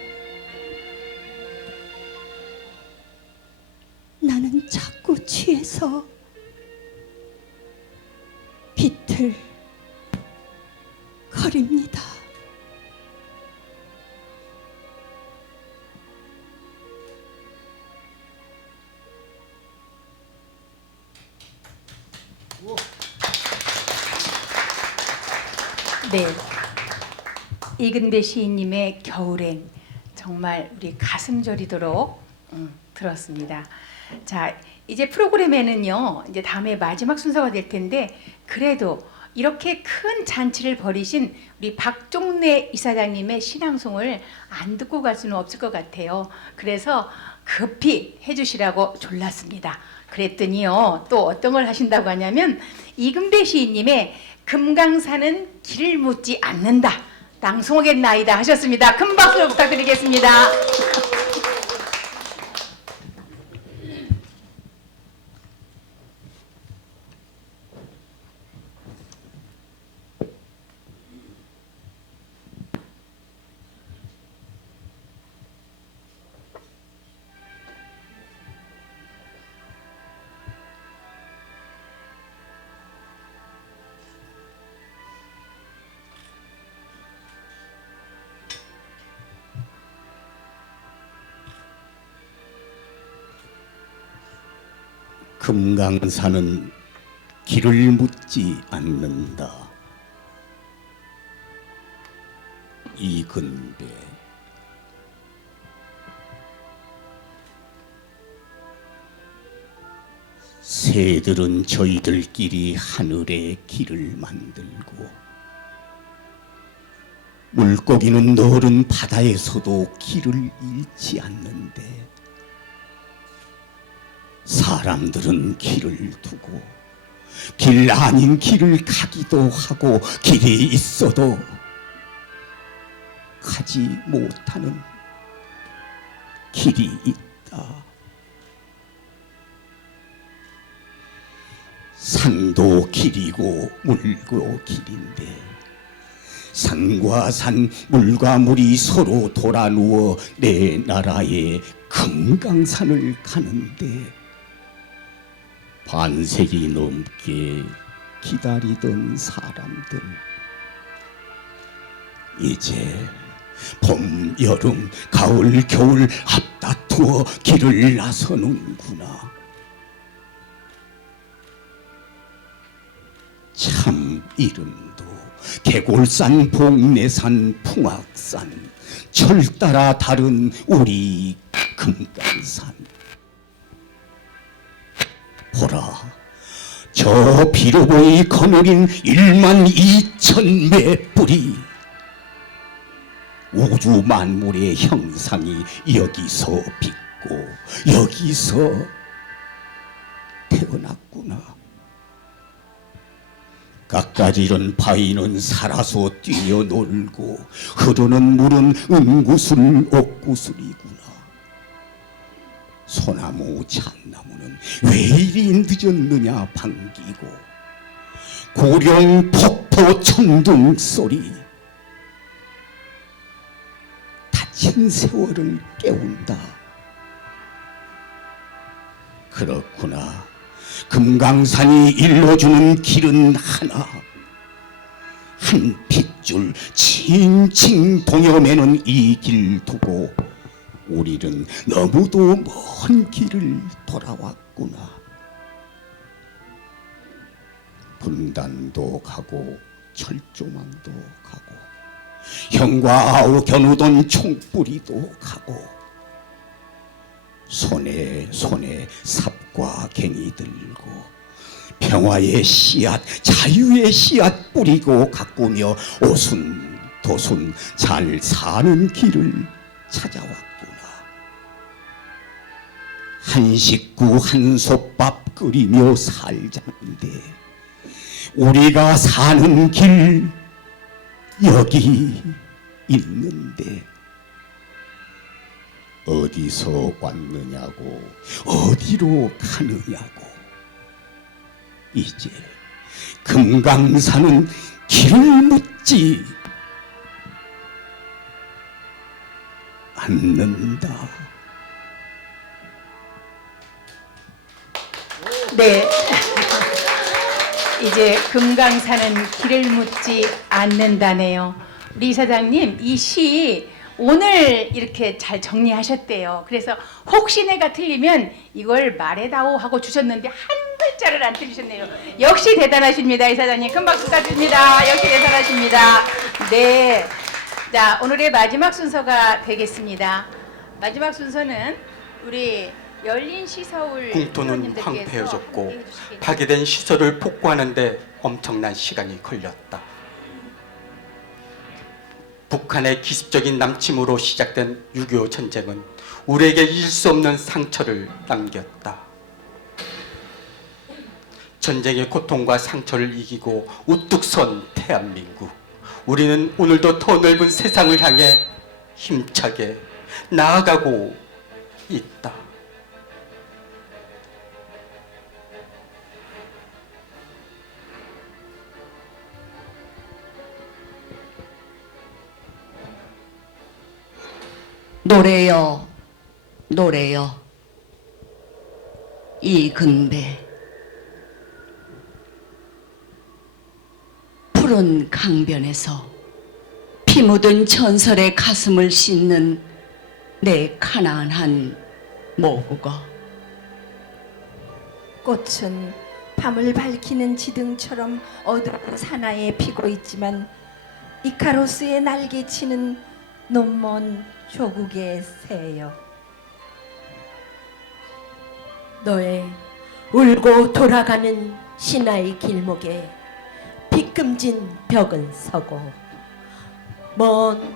나는 자꾸 취해서 비틀 거립니다. 네, 이근배 시인님의 겨울엔 정말 우리 가슴 저리도록 들었습니다. 자, 이제 프로그램에는요, 이제 다음에 마지막 순서가 될 텐데, 그래도 이렇게 큰 잔치를 벌이신 우리 박종래 이사장님의 신앙송을 안 듣고 갈 수는 없을 것 같아요. 그래서 급히 해주시라고 졸랐습니다. 그랬더니요, 또 어떤 걸 하신다고 하냐면, 이근배 시인님의 금강산은 길을 묻지 않는다, 낭송하겠나이다 하셨습니다. 큰 박수 부탁드리겠습니다. 금강산은 길을 묻지 않는다. 이근배. 새들은 저희들끼리 하늘에 길을 만들고, 물고기는 너른 바다에서도 길을 잃지 않는데, 사람들은 길을 두고 길 아닌 길을 가기도 하고, 길이 있어도 가지 못하는 길이 있다. 산도 길이고 물도 길인데, 산과 산, 물과 물이 서로 돌아 누워 내 나라의 금강산을 가는데, 반세기 넘게 기다리던 사람들, 이제 봄, 여름, 가을, 겨울 앞다투어 길을 나서는구나. 참 이름도 개골산, 복내산, 풍악산, 철 따라 다른 우리 금강산. 보라, 저 비로보이 거느린 12,000 맷불이 우주 만물의 형상이 여기서 빛고 여기서 태어났구나. 깎아지른 바위는 살아서 뛰어놀고 흐르는 물은 은구슬 옥구슬이구나. 소나무 참나무는 왜 이리 늦었느냐 반기고 고령 폭포 천둥 소리 다친 세월을 깨운다. 그렇구나. 금강산이 일러주는 길은 하나. 한 핏줄 칭칭 동여매는 이 길 두고 우리는 너무도 먼 길을 돌아왔구나. 분단도 가고 철조망도 가고 형과 아우 겨누던 총뿌리도 가고 손에 삽과 갱이 들고 평화의 씨앗, 자유의 씨앗 뿌리고 가꾸며 오순도순 잘 사는 길을 찾아왔구나. 한 식구 한 솥밥 끓이며 살자는데 우리가 사는 길 여기 있는데 어디서 왔느냐고 어디로 가느냐고 이제 금강산은 길을 묻지 않는다. 네. 이제 금강산은 길을 묻지 않는다네요. 우리 이사장님, 이 시 오늘 이렇게 잘 정리하셨대요. 그래서 혹시 내가 틀리면 이걸 말해다오 하고 주셨는데 한 글자를 안 틀리셨네요. 역시 대단하십니다, 이사장님. 큰 박수 부탁드립니다. 역시 대단하십니다. 네. 자, 오늘의 마지막 순서가 되겠습니다. 마지막 순서는 우리 열린 시서울 궁토는 황폐해졌고 파괴된 시설을 복구하는데 엄청난 시간이 걸렸다. 북한의 기습적인 남침으로 시작된 6.25 전쟁은 우리에게 잊을 수 없는 상처를 남겼다. 전쟁의 고통과 상처를 이기고 우뚝 선 대한민국. 우리는 오늘도 더 넓은 세상을 향해 힘차게 나아가고 있다. 노래여 노래여 이근배 푸른 강변에서 피 묻은 전설의 가슴을 씻는 내 가난한 모국어. 꽃은 밤을 밝히는 지등처럼 어두운 사나이에 피고 있지만 이카로스의 날개치는 눈먼 조국의 새여. 너의 울고 돌아가는 신화의 길목에 비금진 벽은 서고 먼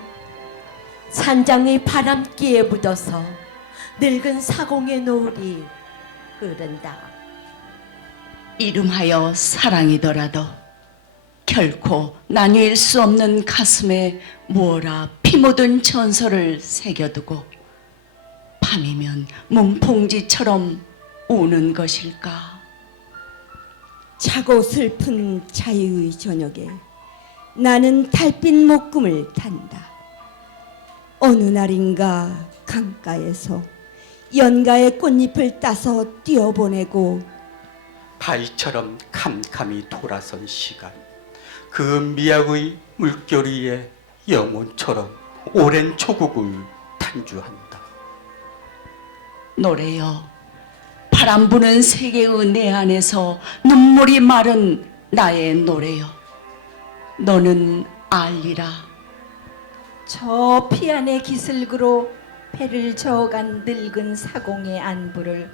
산장의 바람기에 묻어서 늙은 사공의 노을이 흐른다. 이름하여 사랑이더라도 결코 나뉠 수 없는 가슴에 무어라 피 묻은 전설을 새겨두고 밤이면 문풍지처럼 우는 것일까. 차고 슬픈 자유의 저녁에 나는 달빛 목금을 탄다. 어느 날인가 강가에서 연가의 꽃잎을 따서 뛰어보내고 바위처럼 캄캄이 돌아선 시간, 그 미학의 물결 위에 영혼처럼 오랜 조국을 탄주한다. 노래여, 바람 부는 세계의 내 안에서 눈물이 마른 나의 노래여, 너는 알리라. 저 피안의 기슭으로 배를 저어간 늙은 사공의 안부를,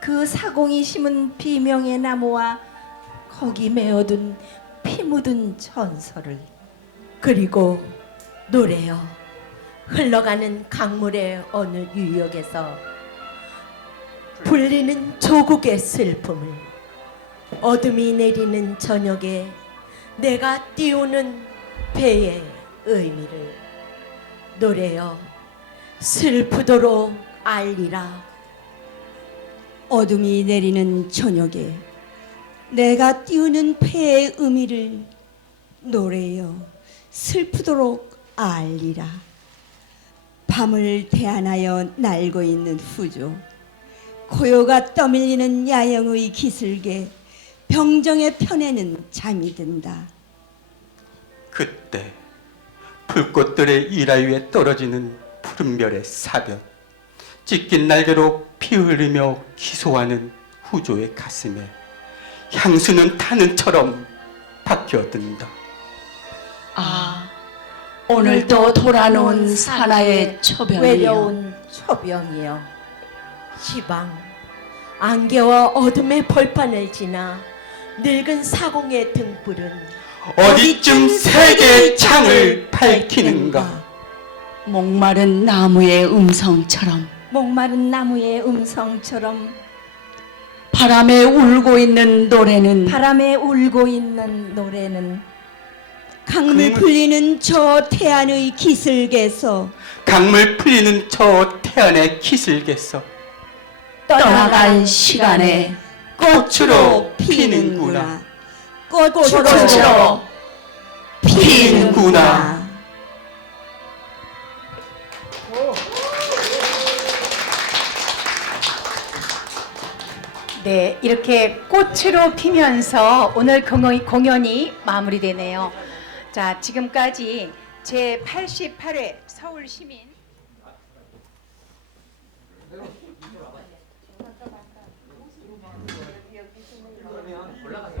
그 사공이 심은 비명의 나무와 거기 메어둔 피 묻은 전설을, 그리고 노래여, 흘러가는 강물의 어느 유역에서 불리는 조국의 슬픔을, 어둠이 내리는 저녁에 내가 띄우는 배의 의미를, 노래여 슬프도록 알리라. 어둠이 내리는 저녁에 내가 띄우는 배의 의미를, 노래여 슬프도록 알리라. 밤을 대안하여 날고 있는 후조, 고요가 떠밀리는 야영의 기슭에 병정의 편에는 잠이 든다. 그때 불꽃들의 이라 위에 떨어지는 푸른 별의 사볕, 찢긴 날개로 피 흘리며 기소하는 후조의 가슴에 향수는 타는처럼 박혀든다. 아, 오늘도 돌아놓은 사나의 초병이여, 외로운 초병이여, 시방 안개와 어둠의 벌판을 지나 늙은 사공의 등불은 어디쯤 세계의 창을 밝히는가? 목마른 나무의 음성처럼, 목마른 나무의 음성처럼 바람에 울고 있는 노래는, 바람에 울고 있는 노래는 강물 풀리는 저 태안의 기슭에서 강물 풀리는 저 태안의 기슭에서 떠나갈 시간에 꽃으로 피는구나. 꽃으로 피는구나. 네, 이렇게 꽃으로 피면서 오늘 공연이 마무리되네요. 자, 지금까지 제88회 서울시민 올라가서